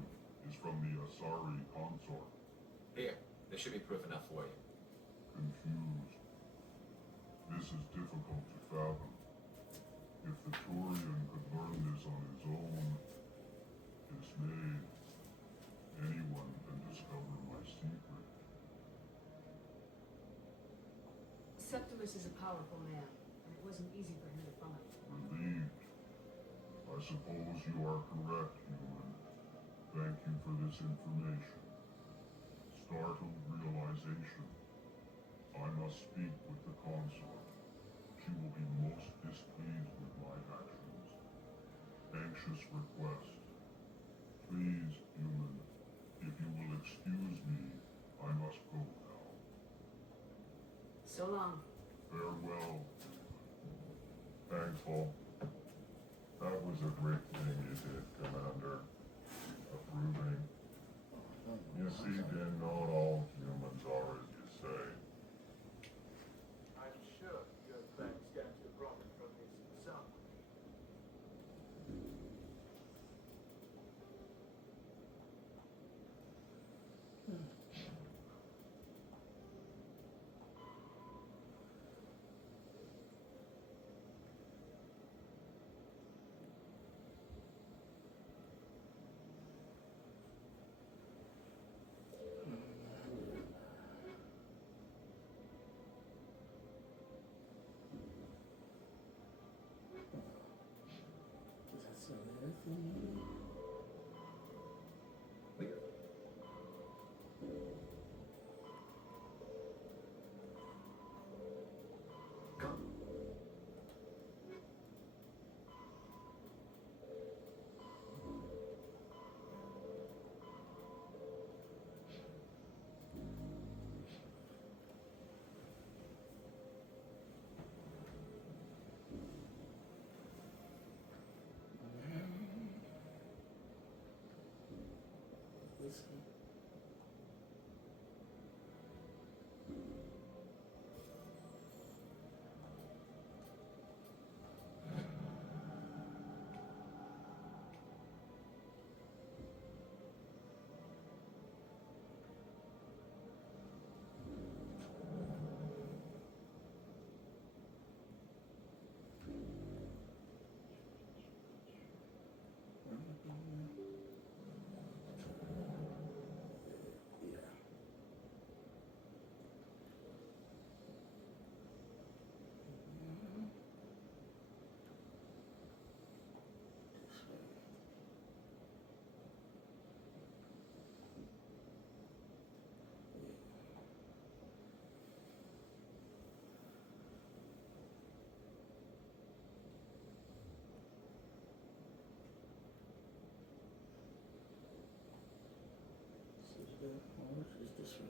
is from the Asari consort. Here, there should be proof enough for you. Confused. This is difficult to fathom. If the Turian could learn this on his own, dismayed, anyone can discover my secret. Septimus is a powerful man, and it wasn't easy for him to find. Relieved. I suppose you are correct, human. Thank you for this information. Startled realization. I must speak with the consort. She will be most displeased with my actions. Anxious request. Please, human, if you will excuse me, I must go now. So long. Farewell. Thanks, Paul. That was a great thing you did, Commander. Approving. You see, then not all humans are as you say. I'm sure your plan stands to profit from this some. whiskey. Or is this way?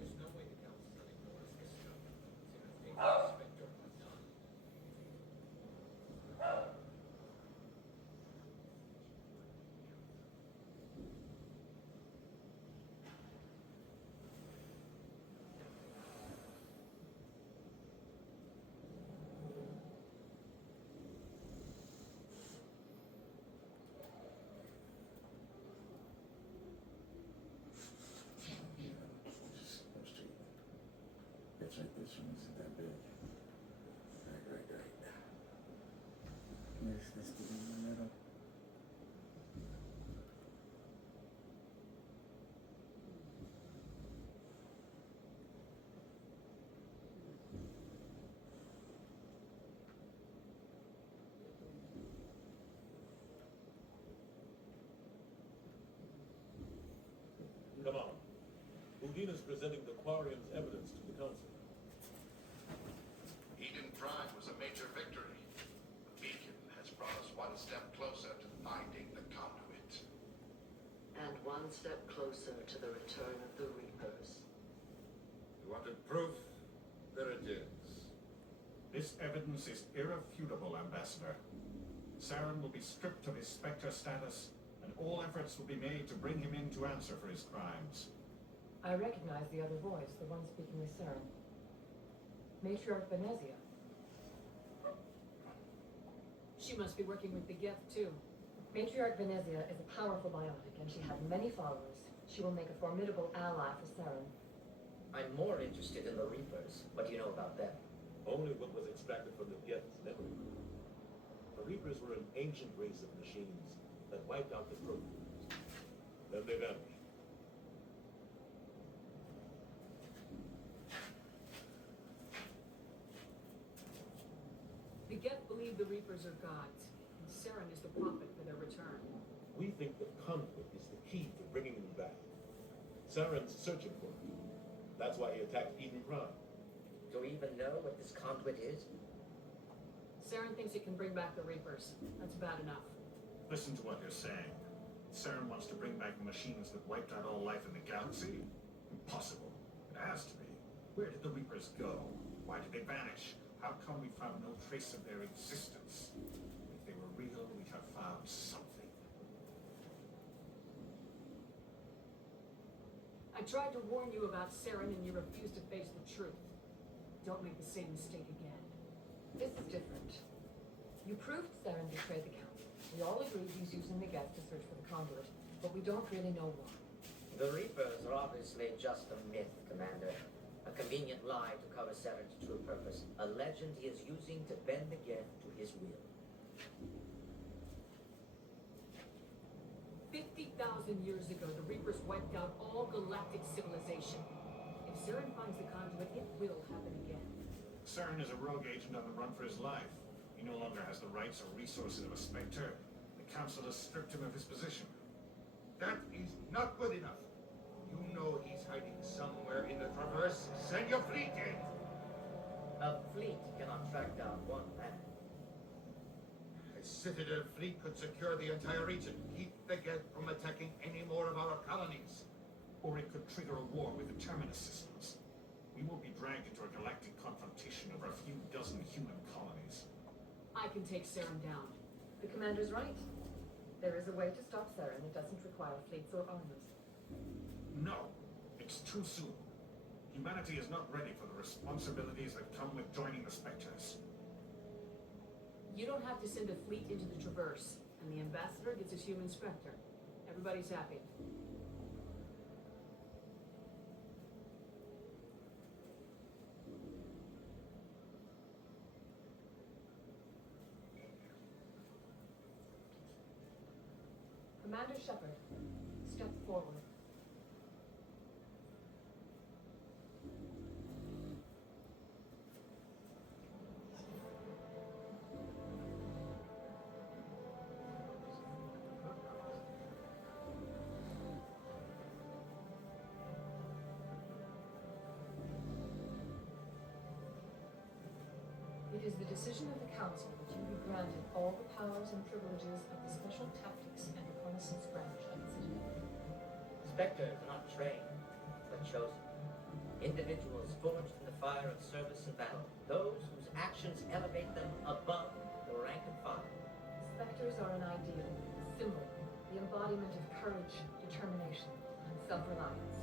There's no way the council ignores this stuff. It's in a Spectre was done. That's right, this one isn't that big. Right. There's this thing in the middle. Come on. Udina's presenting the Quarian's evidence to the council. Eden Prime was a major victory. The beacon has brought us one step closer to finding the conduit. And one step closer to the return of the Reapers. You wanted proof? There it is. This evidence is irrefutable, Ambassador. Saren will be stripped of his Spectre status, and all efforts will be made to bring him in to answer for his crimes. I recognize the other voice, the one speaking with Saren. Matriarch Venezia. She must be working with the Geth, too. Matriarch Venezia is a powerful biotic, and she has many followers. She will make a formidable ally for Saren. I'm more interested in the Reapers. What do you know about them? Only what was extracted from the Geth's memory. The Reapers were an ancient race of machines that wiped out the Protheans. Then they vanished. The Geth believe the Reapers are gods, and Saren is the prophet for their return. We think the conduit is the key to bringing them back. Saren's searching for it. That's why he attacked Eden Prime. Do we even know what this conduit is? Saren thinks it can bring back the Reapers. That's bad enough. Listen to what you're saying. Saren wants to bring back the machines that wiped out all life in the galaxy? Impossible. It has to be. Where did the Reapers go? Why did they vanish? How come we found no trace of their existence? If they were real, we'd have found something. I tried to warn you about Saren, and you refused to face the truth. Don't make the same mistake again. This is different. You proved Saren betrayed the council. We all agree he's using the Geth to search for the conduit, but we don't really know why. The Reapers are obviously just a myth, Commander. A convenient lie to cover Saren's true purpose. A legend he is using to bend the Geth to his will. 50,000 years ago, the Reapers wiped out all galactic civilization. If Saren finds the conduit, it will happen again. Saren is a rogue agent on the run for his life. He no longer has the rights or resources of a Spectre. The Council has stripped him of his position. That is not good enough. You know he's hiding somewhere in the Traverse. Send your fleet in! A fleet cannot track down one man. A Citadel fleet could secure the entire region, keep the Geth from attacking any more of our colonies. Or it could trigger a war with the Terminus systems. We will be dragged into a galactic confrontation over a few dozen human colonies. I can take Saren down. The commander's right. There is a way to stop Saren that doesn't require fleets or armies. No, it's too soon. Humanity is not ready for the responsibilities that come with joining the Spectres. You don't have to send a fleet into the Traverse, and the ambassador gets his human Spectre. Everybody's happy. Commander Shepard, step forward. It is the decision of the Council that you be granted all the powers and privileges of the Special Tactics and Reconnaissance Branch of the Citadel. Spectres are not trained, but chosen. Individuals forged in the fire of service and battle. Those whose actions elevate them above the rank and file. Spectres are an ideal, a symbol, the embodiment of courage, determination, and self-reliance.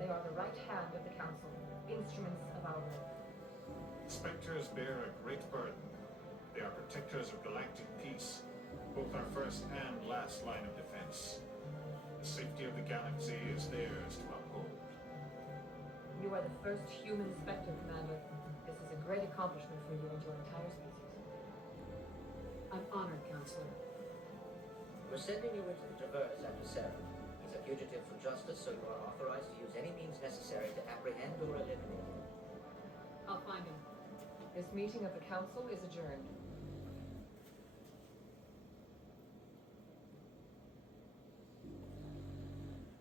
They are the right hand of the Council, instruments of our work. Spectres bear a great burden. They are protectors of galactic peace, both our first and last line of defense. The safety of the galaxy is theirs to uphold. You are the first human Spectre, Commander. This is a great accomplishment for you and your entire species. I'm honored, Counselor. We're sending you into the Traverse after Saren. He's a fugitive from justice, so you are authorized to use any means necessary to apprehend or eliminate him. I'll find him. This meeting of the Council is adjourned.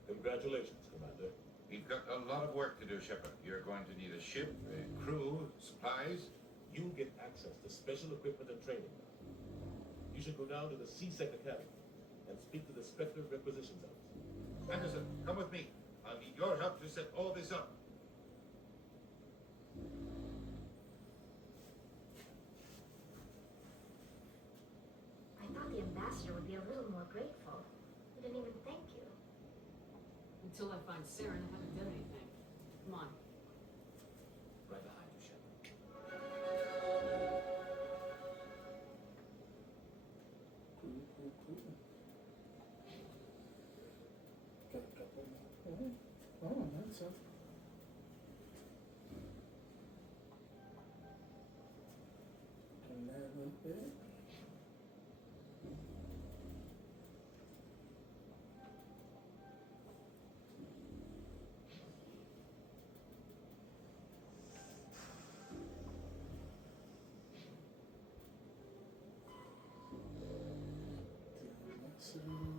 Congratulations, Commander. We've got a lot of work to do, Shepard. You're going to need a ship, a crew, supplies. You get access to special equipment and training. You should go down to the C-Sec Academy and speak to the Spectre Requisitions Office. Anderson, come with me. I'll need your help to set all this up. I thought the ambassador would be a little more grateful. He didn't even thank you. Until I find Saren, I haven't done anything. Come on. Right behind you, Shepard. Cool. Got a couple more. Oh, that's a... Turn that a little bit. So... Cool.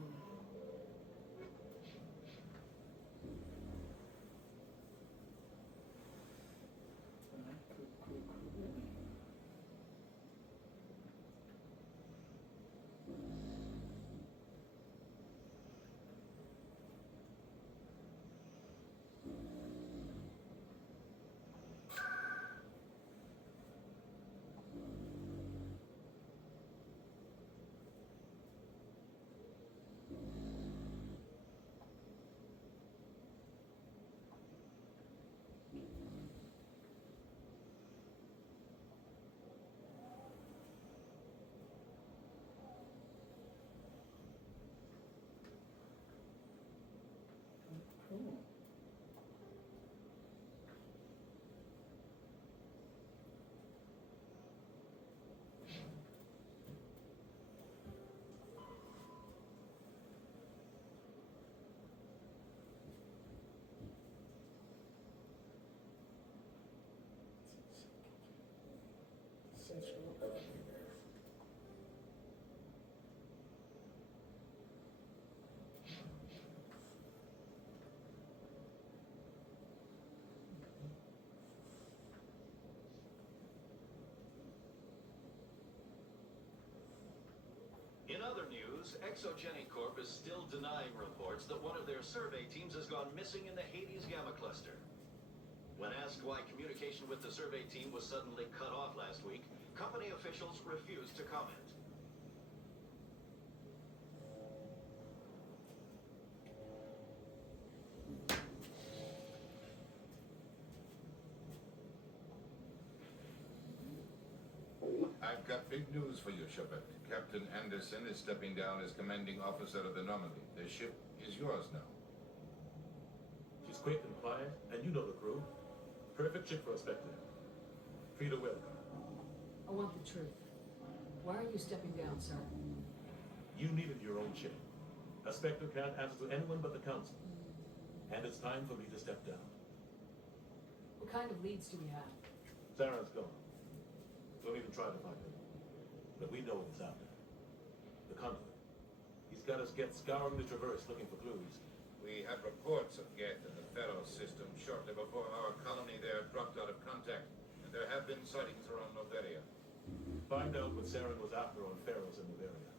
Central Elevator. In other news, Exogeny Corp is still denying reports that one of their survey teams has gone missing in the Hades Gamma Cluster. When asked why communication with the survey team was suddenly cut off last week, company officials refused to comment. I've got big news for you, Shepard. Captain Anderson is stepping down as commanding officer of the Normandy. The ship is yours now. She's quick and quiet, and you know the crew. Perfect chick for a Spectre. Frida Wilco. I want the truth. Why are you stepping down, sir? You needed your own ship. A Spectre can't answer to anyone but the Council. And it's time for me to step down. What kind of leads do we have? Zaren's gone. Don't even try to find her. But we know it's out there. The Conduit. He's got us Geth scouring the Traverse looking for clues. We had reports of Geth in the Pharaoh system shortly before our colony there dropped out of contact, and there have been sightings around Noveria. Find out what Zaren was after on Pharaohs in Noveria.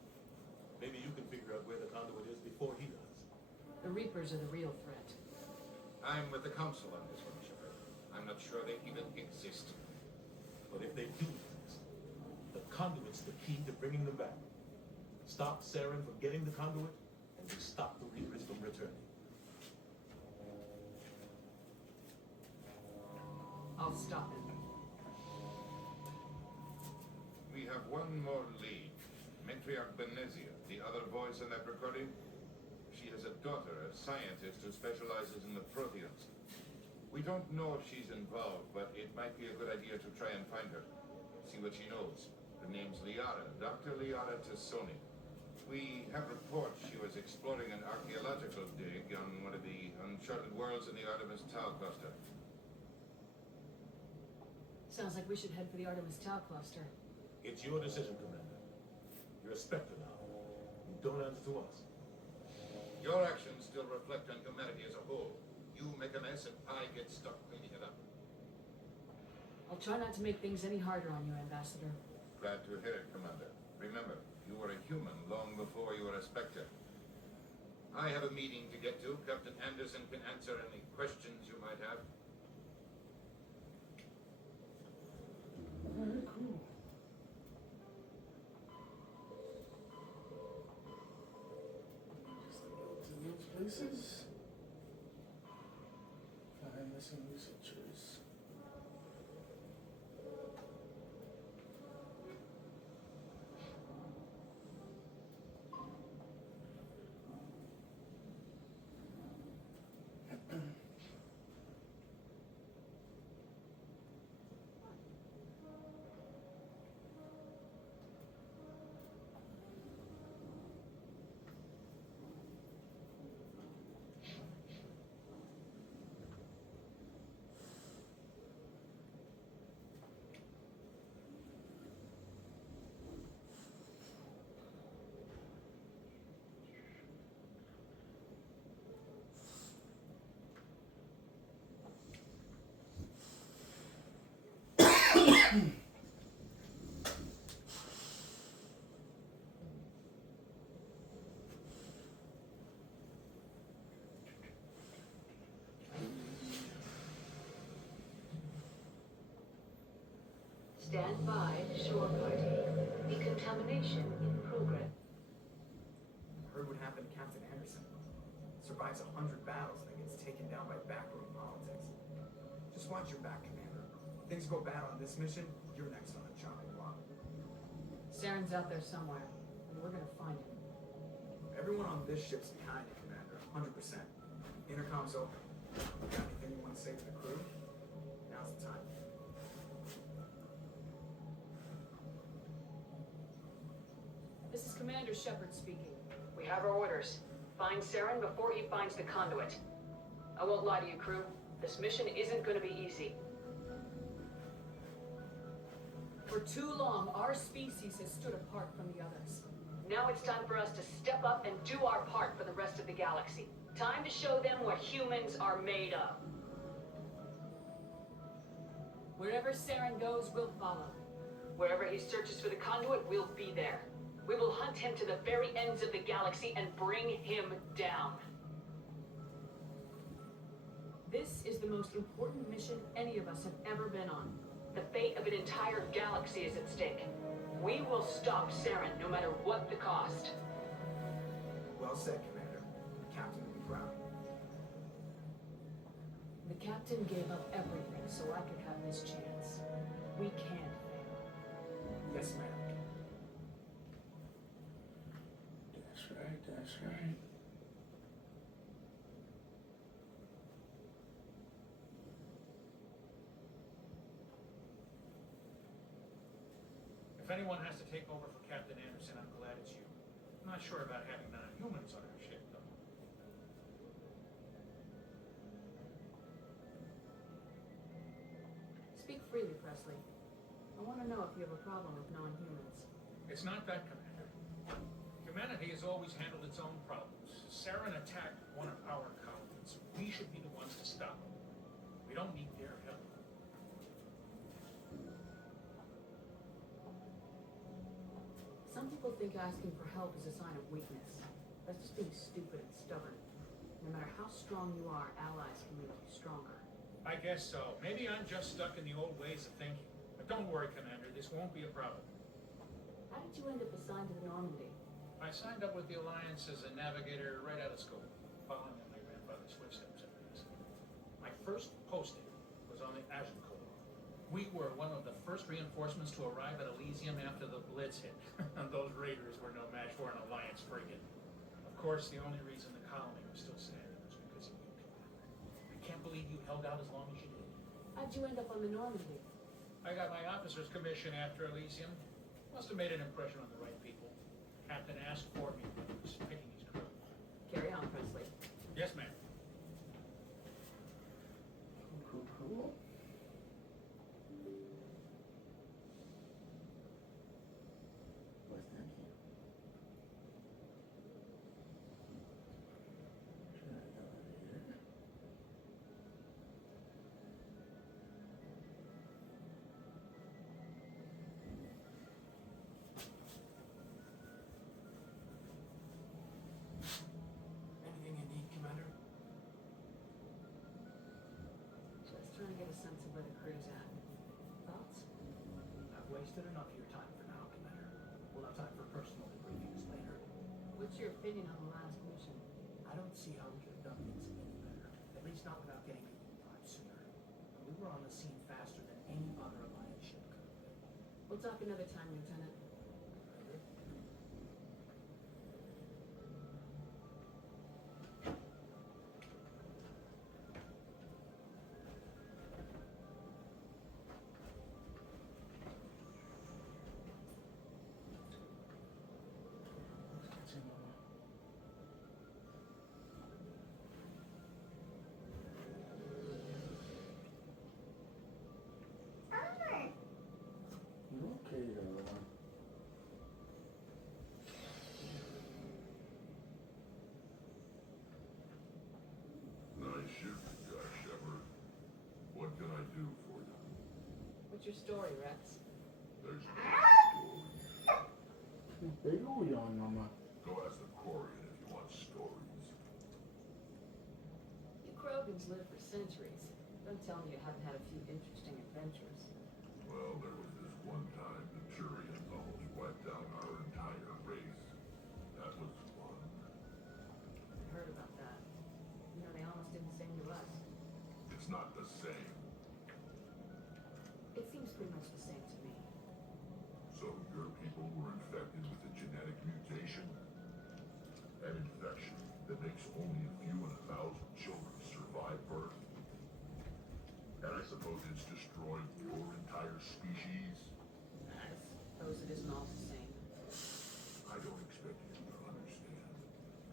Maybe you can figure out where the Conduit is before he does. The Reapers are the real threat. I'm with the Council on this one, Shepard. I'm not sure they even exist. But if they do exist, the Conduit's the key to bringing them back. Stop Zaren from getting the Conduit, and we stop the Reapers from returning. I'll stop him. We have one more lead. Matriarch Benezia, the other voice in that recording. She has a daughter, a scientist who specializes in the Protheans. We don't know if she's involved, but it might be a good idea to try and find her. See what she knows. Her name's Liara, Dr. Liara Tassoni. We have reports she was exploring an archaeological dig on one of the uncharted worlds in the Artemis Tau cluster. Sounds like we should head for the Artemis Tau cluster. It's your decision, Commander. You're a Spectre now. You don't answer to us. Your actions still reflect on humanity as a whole. You make a mess and I get stuck cleaning it up. I'll try not to make things any harder on you, Ambassador. Glad to hear it, Commander. Remember, you were a human long before you were a Spectre. I have a meeting to get to. Captain Anderson can answer any questions you might have. Alright, cool. Just go to those places. Find missing researchers. Stand by, shore party. Decontamination in progress. Heard what happened to Captain Anderson. Survives 100 battles and then gets taken down by backroom politics. Just watch your back, Commander. If things go bad on this mission, you're next on the chopping block. Saren's out there somewhere, and we're gonna find him. Everyone on this ship's behind you, Commander. 100%. Intercom's open. Got anything you want to say to the crew? Now's the time. This is Commander Shepard speaking. We have our orders. Find Zaren before he finds the conduit. I won't lie to you, crew. This mission isn't going to be easy. We're too long, our species has stood apart from the others. Now it's time for us to step up and do our part for the rest of the galaxy. Time to show them what humans are made of. Wherever Saren goes, we'll follow. Wherever he searches for the conduit, we'll be there. We will hunt him to the very ends of the galaxy and bring him down. This is the most important mission any of us have ever been on. The fate of an entire galaxy is at stake. We will stop Saren no matter what the cost. Well said, Commander. The captain will be proud. The captain gave up everything so I could have this chance. We can't fail. Yes, ma'am. That's right, that's right. If anyone has to take over for Captain Anderson, I'm glad it's you. I'm not sure about having non-humans on our ship, though. Speak freely, Presley. I want to know if you have a problem with non-humans. It's not that, Commander. Humanity has always handled its own problems. Saren attacked one of our colonies. We should be the ones to stop him. We don't need their help. Some people think asking for help is a sign of weakness. That's just being stupid and stubborn. No matter how strong you are, allies can make you stronger. I guess so. Maybe I'm just stuck in the old ways of thinking. But don't worry, Commander. This won't be a problem. How did you end up assigned to the Normandy? I signed up with the Alliance as a navigator right out of school, following in my grandfather's footsteps at least. My first posting was on the Agincourt. We were one of the first reinforcements to arrive at Elysium after the Blitz hit. Those raiders were no match for an Alliance frigate. Of course, the only reason the colony was still standing was because of you, Commander. I can't believe you held out as long as you did. How'd you end up on the Normandy? I got my officer's commission after Elysium. Must have made an impression on the right people. Captain asked for me when he was picking his crew. Carry on, Presley. Yes, ma'am. Cool. Well, thank you. Should I go over here? Anything you need, Commander? Just trying to get a sense of where the crew's at. Thoughts? I've wasted enough of your time for now, Commander. We'll have time for personal debriefings later. What's your opinion on the last mission? I don't see how we could have done things any better. At least not without getting to Prime sooner. And we were on the scene faster than any other Alliance ship could have been. We'll talk another time, Lieutenant. You okay, though? Nice shooting, Josh Shepard. What can I do for you? What's your story, Rex? There's no story. Big old yawn, Mama. Go ask the Quarian if you want stories. You Krogans lived for centuries. Don't tell me you haven't had a few interesting adventures. Well, there was this one time the Turians almost wiped out our entire race. That was fun. I heard about that. You know, they almost did the same to us. It's not the same. It seems pretty much the same to me. So your people were infected with a genetic mutation? An infection that makes only a few in 1,000 children survive birth? And I suppose it's destroyed your entire species? I suppose it isn't all the same. I don't expect you to understand,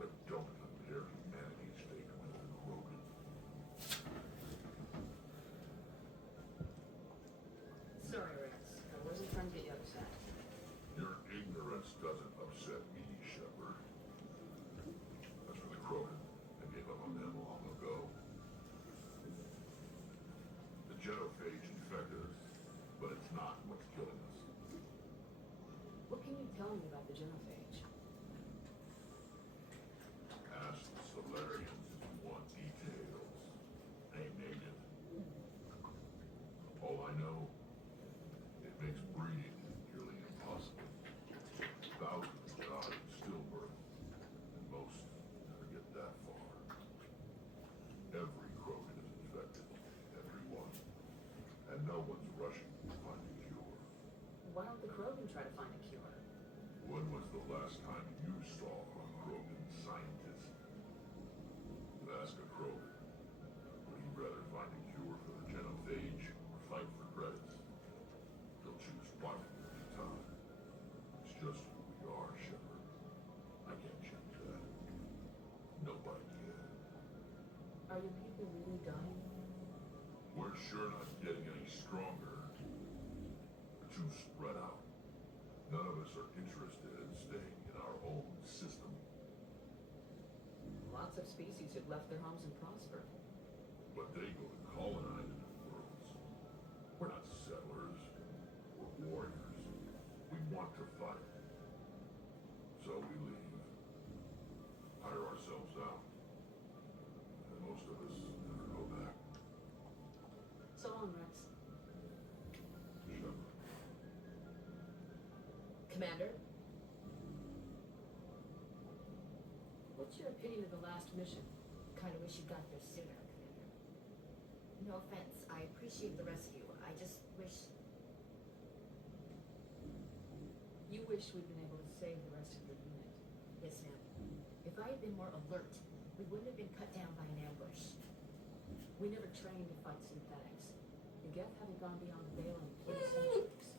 but don't compare humanity's fate with the Krogan. Sorry, Rex. I wasn't trying to get you can you tell me about the genophage? Ask the Solarians if you want details. They made it. All I know, it makes breeding nearly impossible. Thousands die in stillbirth, and most never get that far. Every Krogan is infected, everyone. And no one's rushing to find a cure. Why don't the Krogan try to find a cure? When was the last time you saw a Krogan scientist? Ask a Krogan. Would he rather find a cure for the genophage or fight for credits? He'll choose one every time. It's just who we are, Shepard. I can't change that. Nobody can. Are your people really dying? We're sure not getting any stronger. We're too spread out. None of us are interested in staying in our own system. Lots of species have left their homes and prospered. But they go to colonize new worlds. We're not settlers. We're warriors. We want to fight. So we leave. Hire ourselves out. And most of us never go back. So long, Rex. Shepard. Commander? What's your opinion of the last mission? Kinda wish you got there sooner, Commander. No offense, I appreciate the rescue. I just wish... You wish we'd been able to save the rest of your unit. Yes, ma'am. If I had been more alert, we wouldn't have been cut down by an ambush. We never trained to fight synthetics. The Geth haven't gone beyond the veil in 3 centuries.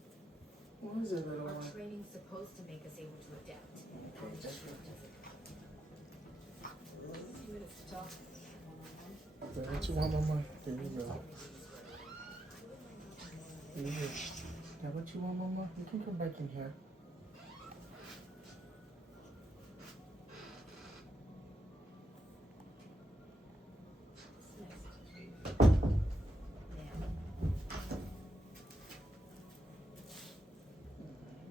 What is it, little Our one? training's supposed to make us able to adapt. And it just doesn't. A few minutes to talk. Okay, what you want, Mama? There you go. Here. Now, what you want, Mama? You can come back in here.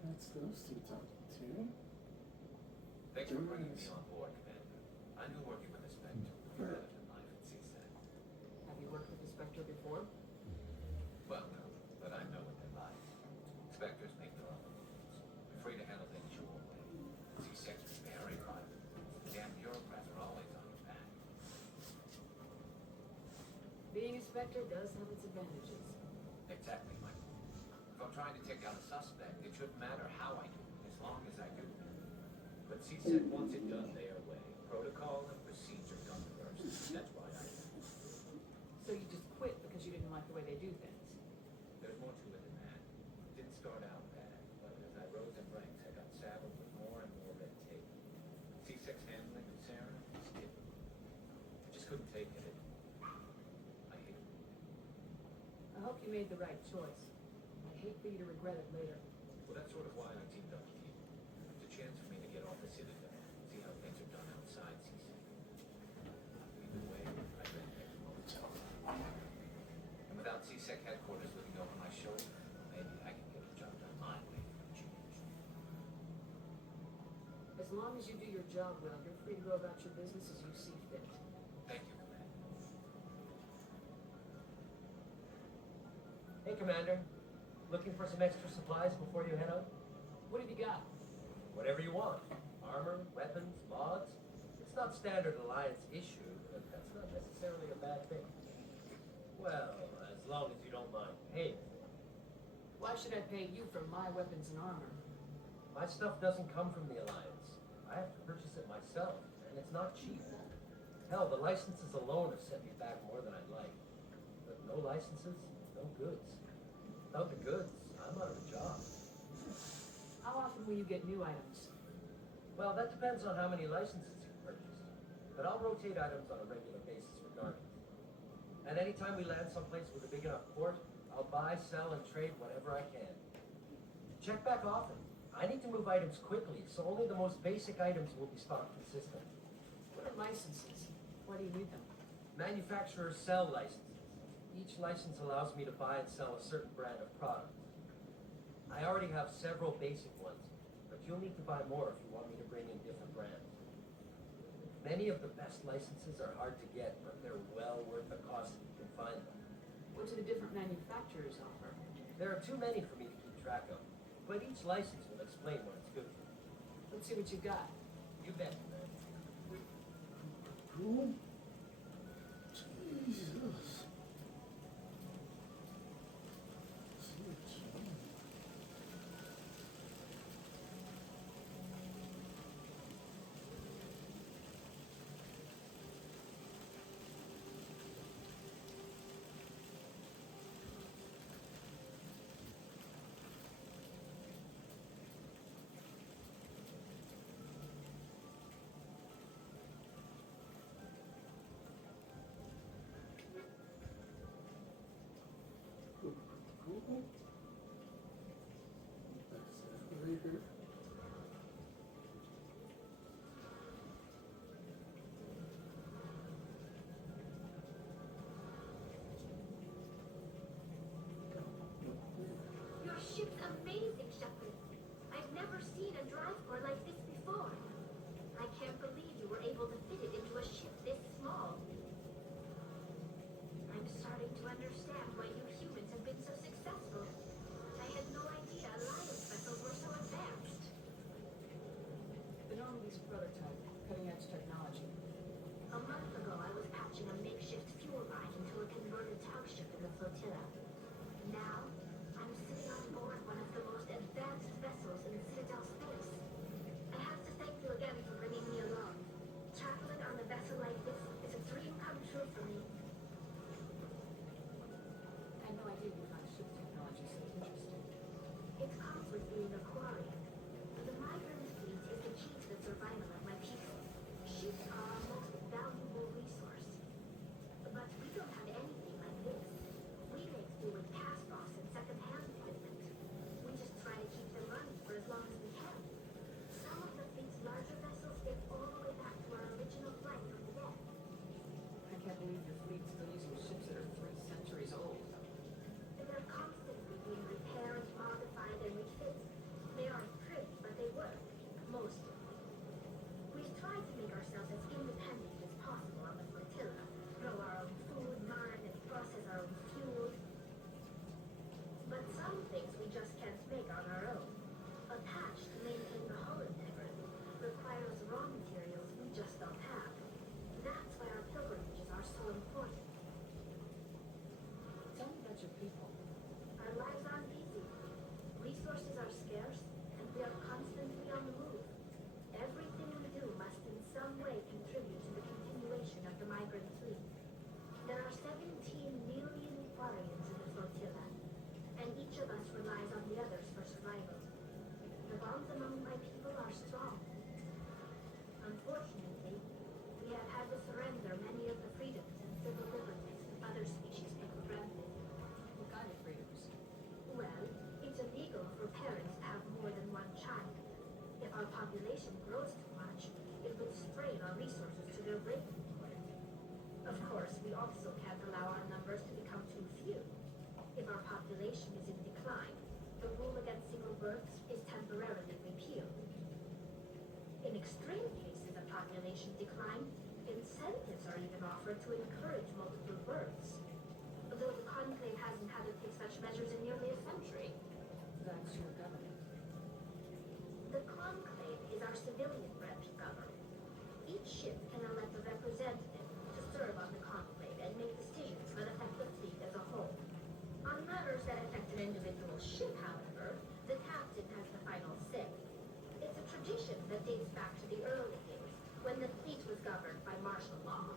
That's those two talking to. Thanks for bringing me on board, Commander. I knew working with the Spectre would be better than life at CSAC. Have you worked with the Spectre before? Well, no, but I know what they're like. Spectres make their own rules. You're free to handle things your own way. C-Sec's very private. The damn bureaucrats are always on your back. Being a Spectre does have its advantages. Exactly, Michael. If I'm trying to take out a suspect, it shouldn't matter how I do it, as long as I do it. But C-Sec wants it done their way. Protocol and procedure come first. That's why I do it. So you just quit because you didn't like the way they do things. There's more to it than that. It didn't start out bad, but as I rose in ranks, I got saddled with more and more red tape. C-Sec's handling of Sarah was different. I just couldn't take it. I hate it. I hope you made the right choice. I'd hate for you to regret it later. Well, that's sort of why I teamed up with you. It's a chance for me to get off the Citadel, see how things are done outside C-Sec. Either way, I ran next moment. And without C-Sec headquarters looking over my shoulder, maybe I can get the job done my way for a change. As long as you do your job well, you're free to go about your business as you see fit. Thank you, Commander. Hey, Commander. Looking for some extra supplies before you head out? What have you got? Whatever you want. Armor, weapons, mods. It's not standard Alliance issue, but that's not necessarily a bad thing. Well, as long as you don't mind paying. Why should I pay you for my weapons and armor? My stuff doesn't come from the Alliance. I have to purchase it myself, and it's not cheap. Hell, the licenses alone have set me back more than I'd like. But no licenses, no goods. Without the goods, I'm out of a job. How often will you get new items? Well, that depends on how many licenses you purchase. But I'll rotate items on a regular basis regardless. And anytime we land someplace with a big enough port, I'll buy, sell, and trade whatever I can. Check back often. I need to move items quickly, so only the most basic items will be stocked consistently. What are licenses? Why do you need them? Manufacturers sell licenses. Each license allows me to buy and sell a certain brand of product. I already have several basic ones, but you'll need to buy more if you want me to bring in different brands. Many of the best licenses are hard to get, but they're well worth the cost if you can find them. What do the different manufacturers offer? There are too many for me to keep track of, but each license will explain what it's good for. Let's see what you got. You bet. Cool. Jesus. Cool. That's later. Your ship's amazing, Shepard. I've never seen a drive core like this before. I can't believe you were able to fit it into a ship this small. I'm starting to understand why you humans have been so successful. I had no idea Alliance vessels were so advanced. The Normandy's prototype, cutting-edge technology. A month ago, I was patching a makeshift fuel line into a converted tug ship in the flotilla. Now, I'm sitting on board one of the most advanced vessels in Citadel space. I have to thank you again for bringing me along. Traveling on a vessel like this is a dream come true for me. I had no idea you found ship technology so interesting. It comes with being a quarry. The migrant fleet is the key to the survival of my people. Ships are our most valuable resource. But we don't have anything like this. We make do with cast-offs and second-hand equipment. We just try to keep them running for as long as we can. Some of the fleet's larger vessels date all the way back to our original flight from the dead. I can't believe your fleet's still using ships that are 3 centuries old. They're constantly being repaired, modified, and refit. They aren't pretty, but they work. Mostly. We've tried to make ourselves as independent as possible on the flotilla. Grow our own food, mine, and process our own fuel. But some things we just can't make on our own. A patch to maintain the hull integrity requires raw materials we just don't have. That's why our pilgrimages are so important. Tell me about your people. Our lives aren't easy. Resources are scarce, and we are constantly on the move. Everything we do must in some way contribute to the continuation of the migrant fleet. There are 17 million Quarians in the flotilla, and each of us relies on the others for survival. The bonds among my people are strong. Unfortunately, we have had to surrender many of the freedoms and civil liberties that other species take for granted. What kind of freedoms? Well, it's illegal for parents to have more than one child. If our population grows too much, it would strain our resources to their breaking point. Of course, we also can't allow our numbers to become too few. If our population is in decline, the rule against single births is temporarily repealed. In extreme cases of population decline, incentives are even offered to encourage multiple births. Though the Conclave hasn't had to take such measures in nearly a century. That's your government. The Conclave is our civilian branch of government. Each ship can elect a representative to serve on the Conclave and make decisions that affect the fleet as a whole. On matters that affect an individual ship, however, the captain has the final say. It's a tradition that dates back to the early days, when the fleet was governed by martial law.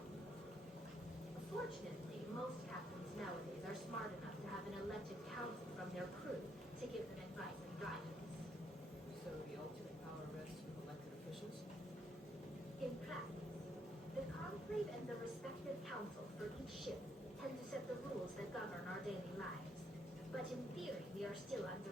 Fortunately, most captains nowadays are smart enough to have an elected council from their crew to give them advice and guidance. So the ultimate power rests with elected officials? In practice, the Conclave and the respective council for each ship tend to set the rules that govern our daily lives. But in theory, we are still under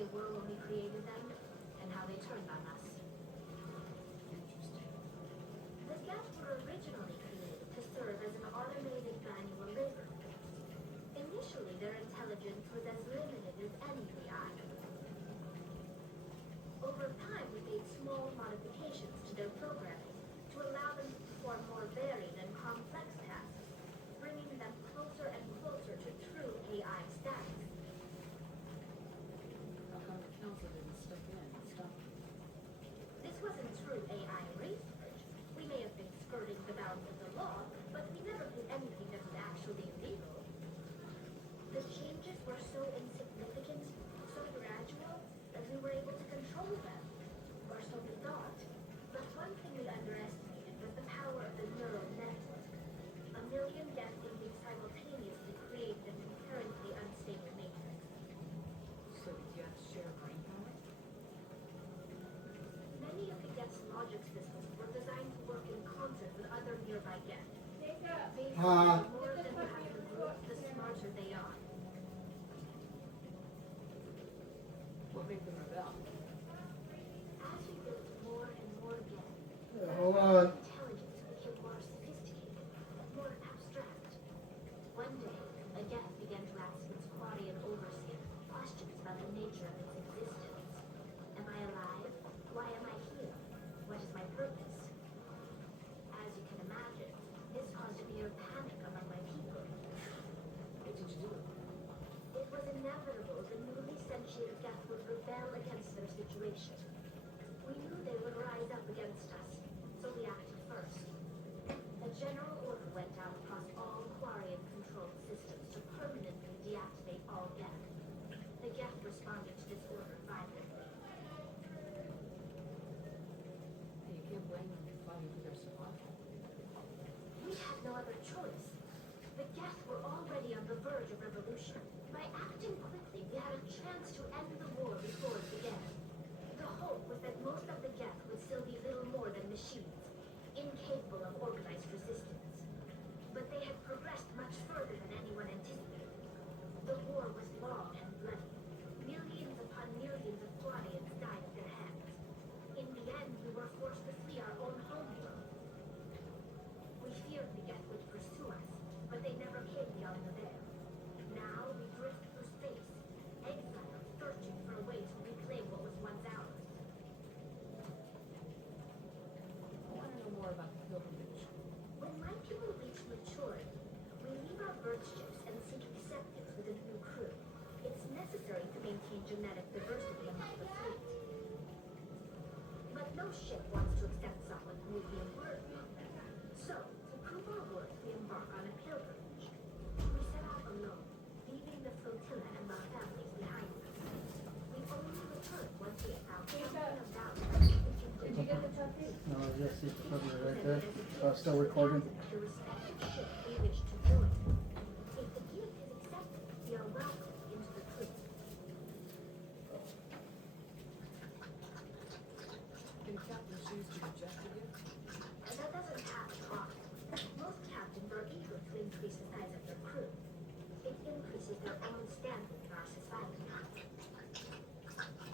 they were when we created them, and how they turned on us. The Geth were originally created to serve as an automated manual labor force. Initially, their intelligence was as limited as any AI. Over time, we made small modifications to their programming to allow them to perform more varied and complex tasks, bringing them closer and closer to true AI status. How come the council didn't step in and stop it? This wasn't true AI research. We may have been skirting the bounds of the law, but we never did anything that was actually illegal. The changes were so insignificant, so gradual, that we were able to control them. Or so we thought. But one thing we underestimated was the power of the neural network. A million Geth thinking simultaneously created an inherently unstable matrix. So the Geth share brain power? Many of the Geth's logic systems were designed to work in concert with other nearby Geth. Basically, the more than you have the group, the smarter they are. What made them rebel? As we built more and more Geth, Hold on. intelligence became more sophisticated, more abstract. One day, a Geth began to ask its Quarian overseer questions about the nature of its existence. Am I alive? Why am I here? What is my purpose? As you can imagine, this caused a near panic among my people. What did you do? It was inevitable the newly sentient Geth would rebel against their situation. We knew they would rise up against us, so we acted first. A general order went out across all Quarian-controlled systems to permanently deactivate all Geth. The Geth responded to this order violently. Hey, you can't blame them for fighting for their survival. We had no other choice. The Geth were already on the verge of revolution. By acting quickly, we had a chance to end the war before it began. The hope was that most of the Geth would still be little more than machines, incapable of organized resistance. But they had progressed much further than anyone anticipated. The war was long and bloody. Millions upon millions of Quarians died at their hands. In the end, we were forced to flee our own homeworld. We feared the Geth would pursue us, but they never came beyond the veil. Now we drift through space, exiled, searching for a way to reclaim what was once ours. I want to know more about the pilgrimage. When my people reach maturity, we leave our birth ships and seek acceptance with a new crew. It's necessary to maintain genetic diversity among the fleet. But no ship wants to accept someone who will be a burden on them. So, to prove our worth, we embark on a pilgrimage. We set out alone, leaving the flotilla and our families behind us. We only return once we have found something of value. Did you get the trophy? No, just see the cover right there. Still recording. The respective ship we wish to join. If the gift is accepted, we are welcomed into the crew. Can Captain choose to reject the gift? And that doesn't happen often. Most captains are eager to increase the size of their crew. It increases their own standing in our society.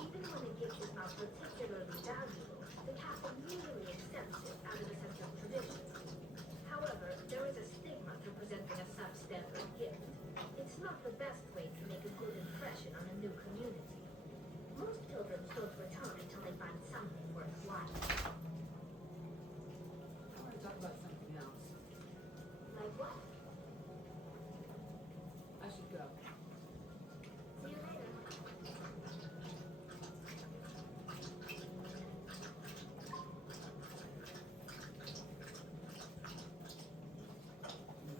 Even when a gift is not particularly valuable, the captain usually accepts it out of a sense of tradition. However, there is a stigma to presenting a substandard gift. It's not the best way to make a good impression on a new community. Most pilgrims don't return until they find something worthwhile. I want to talk about something else. Like what? I should go. See you later.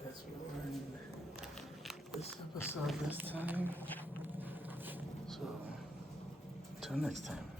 Guess we'll end this episode this time. So, until next time.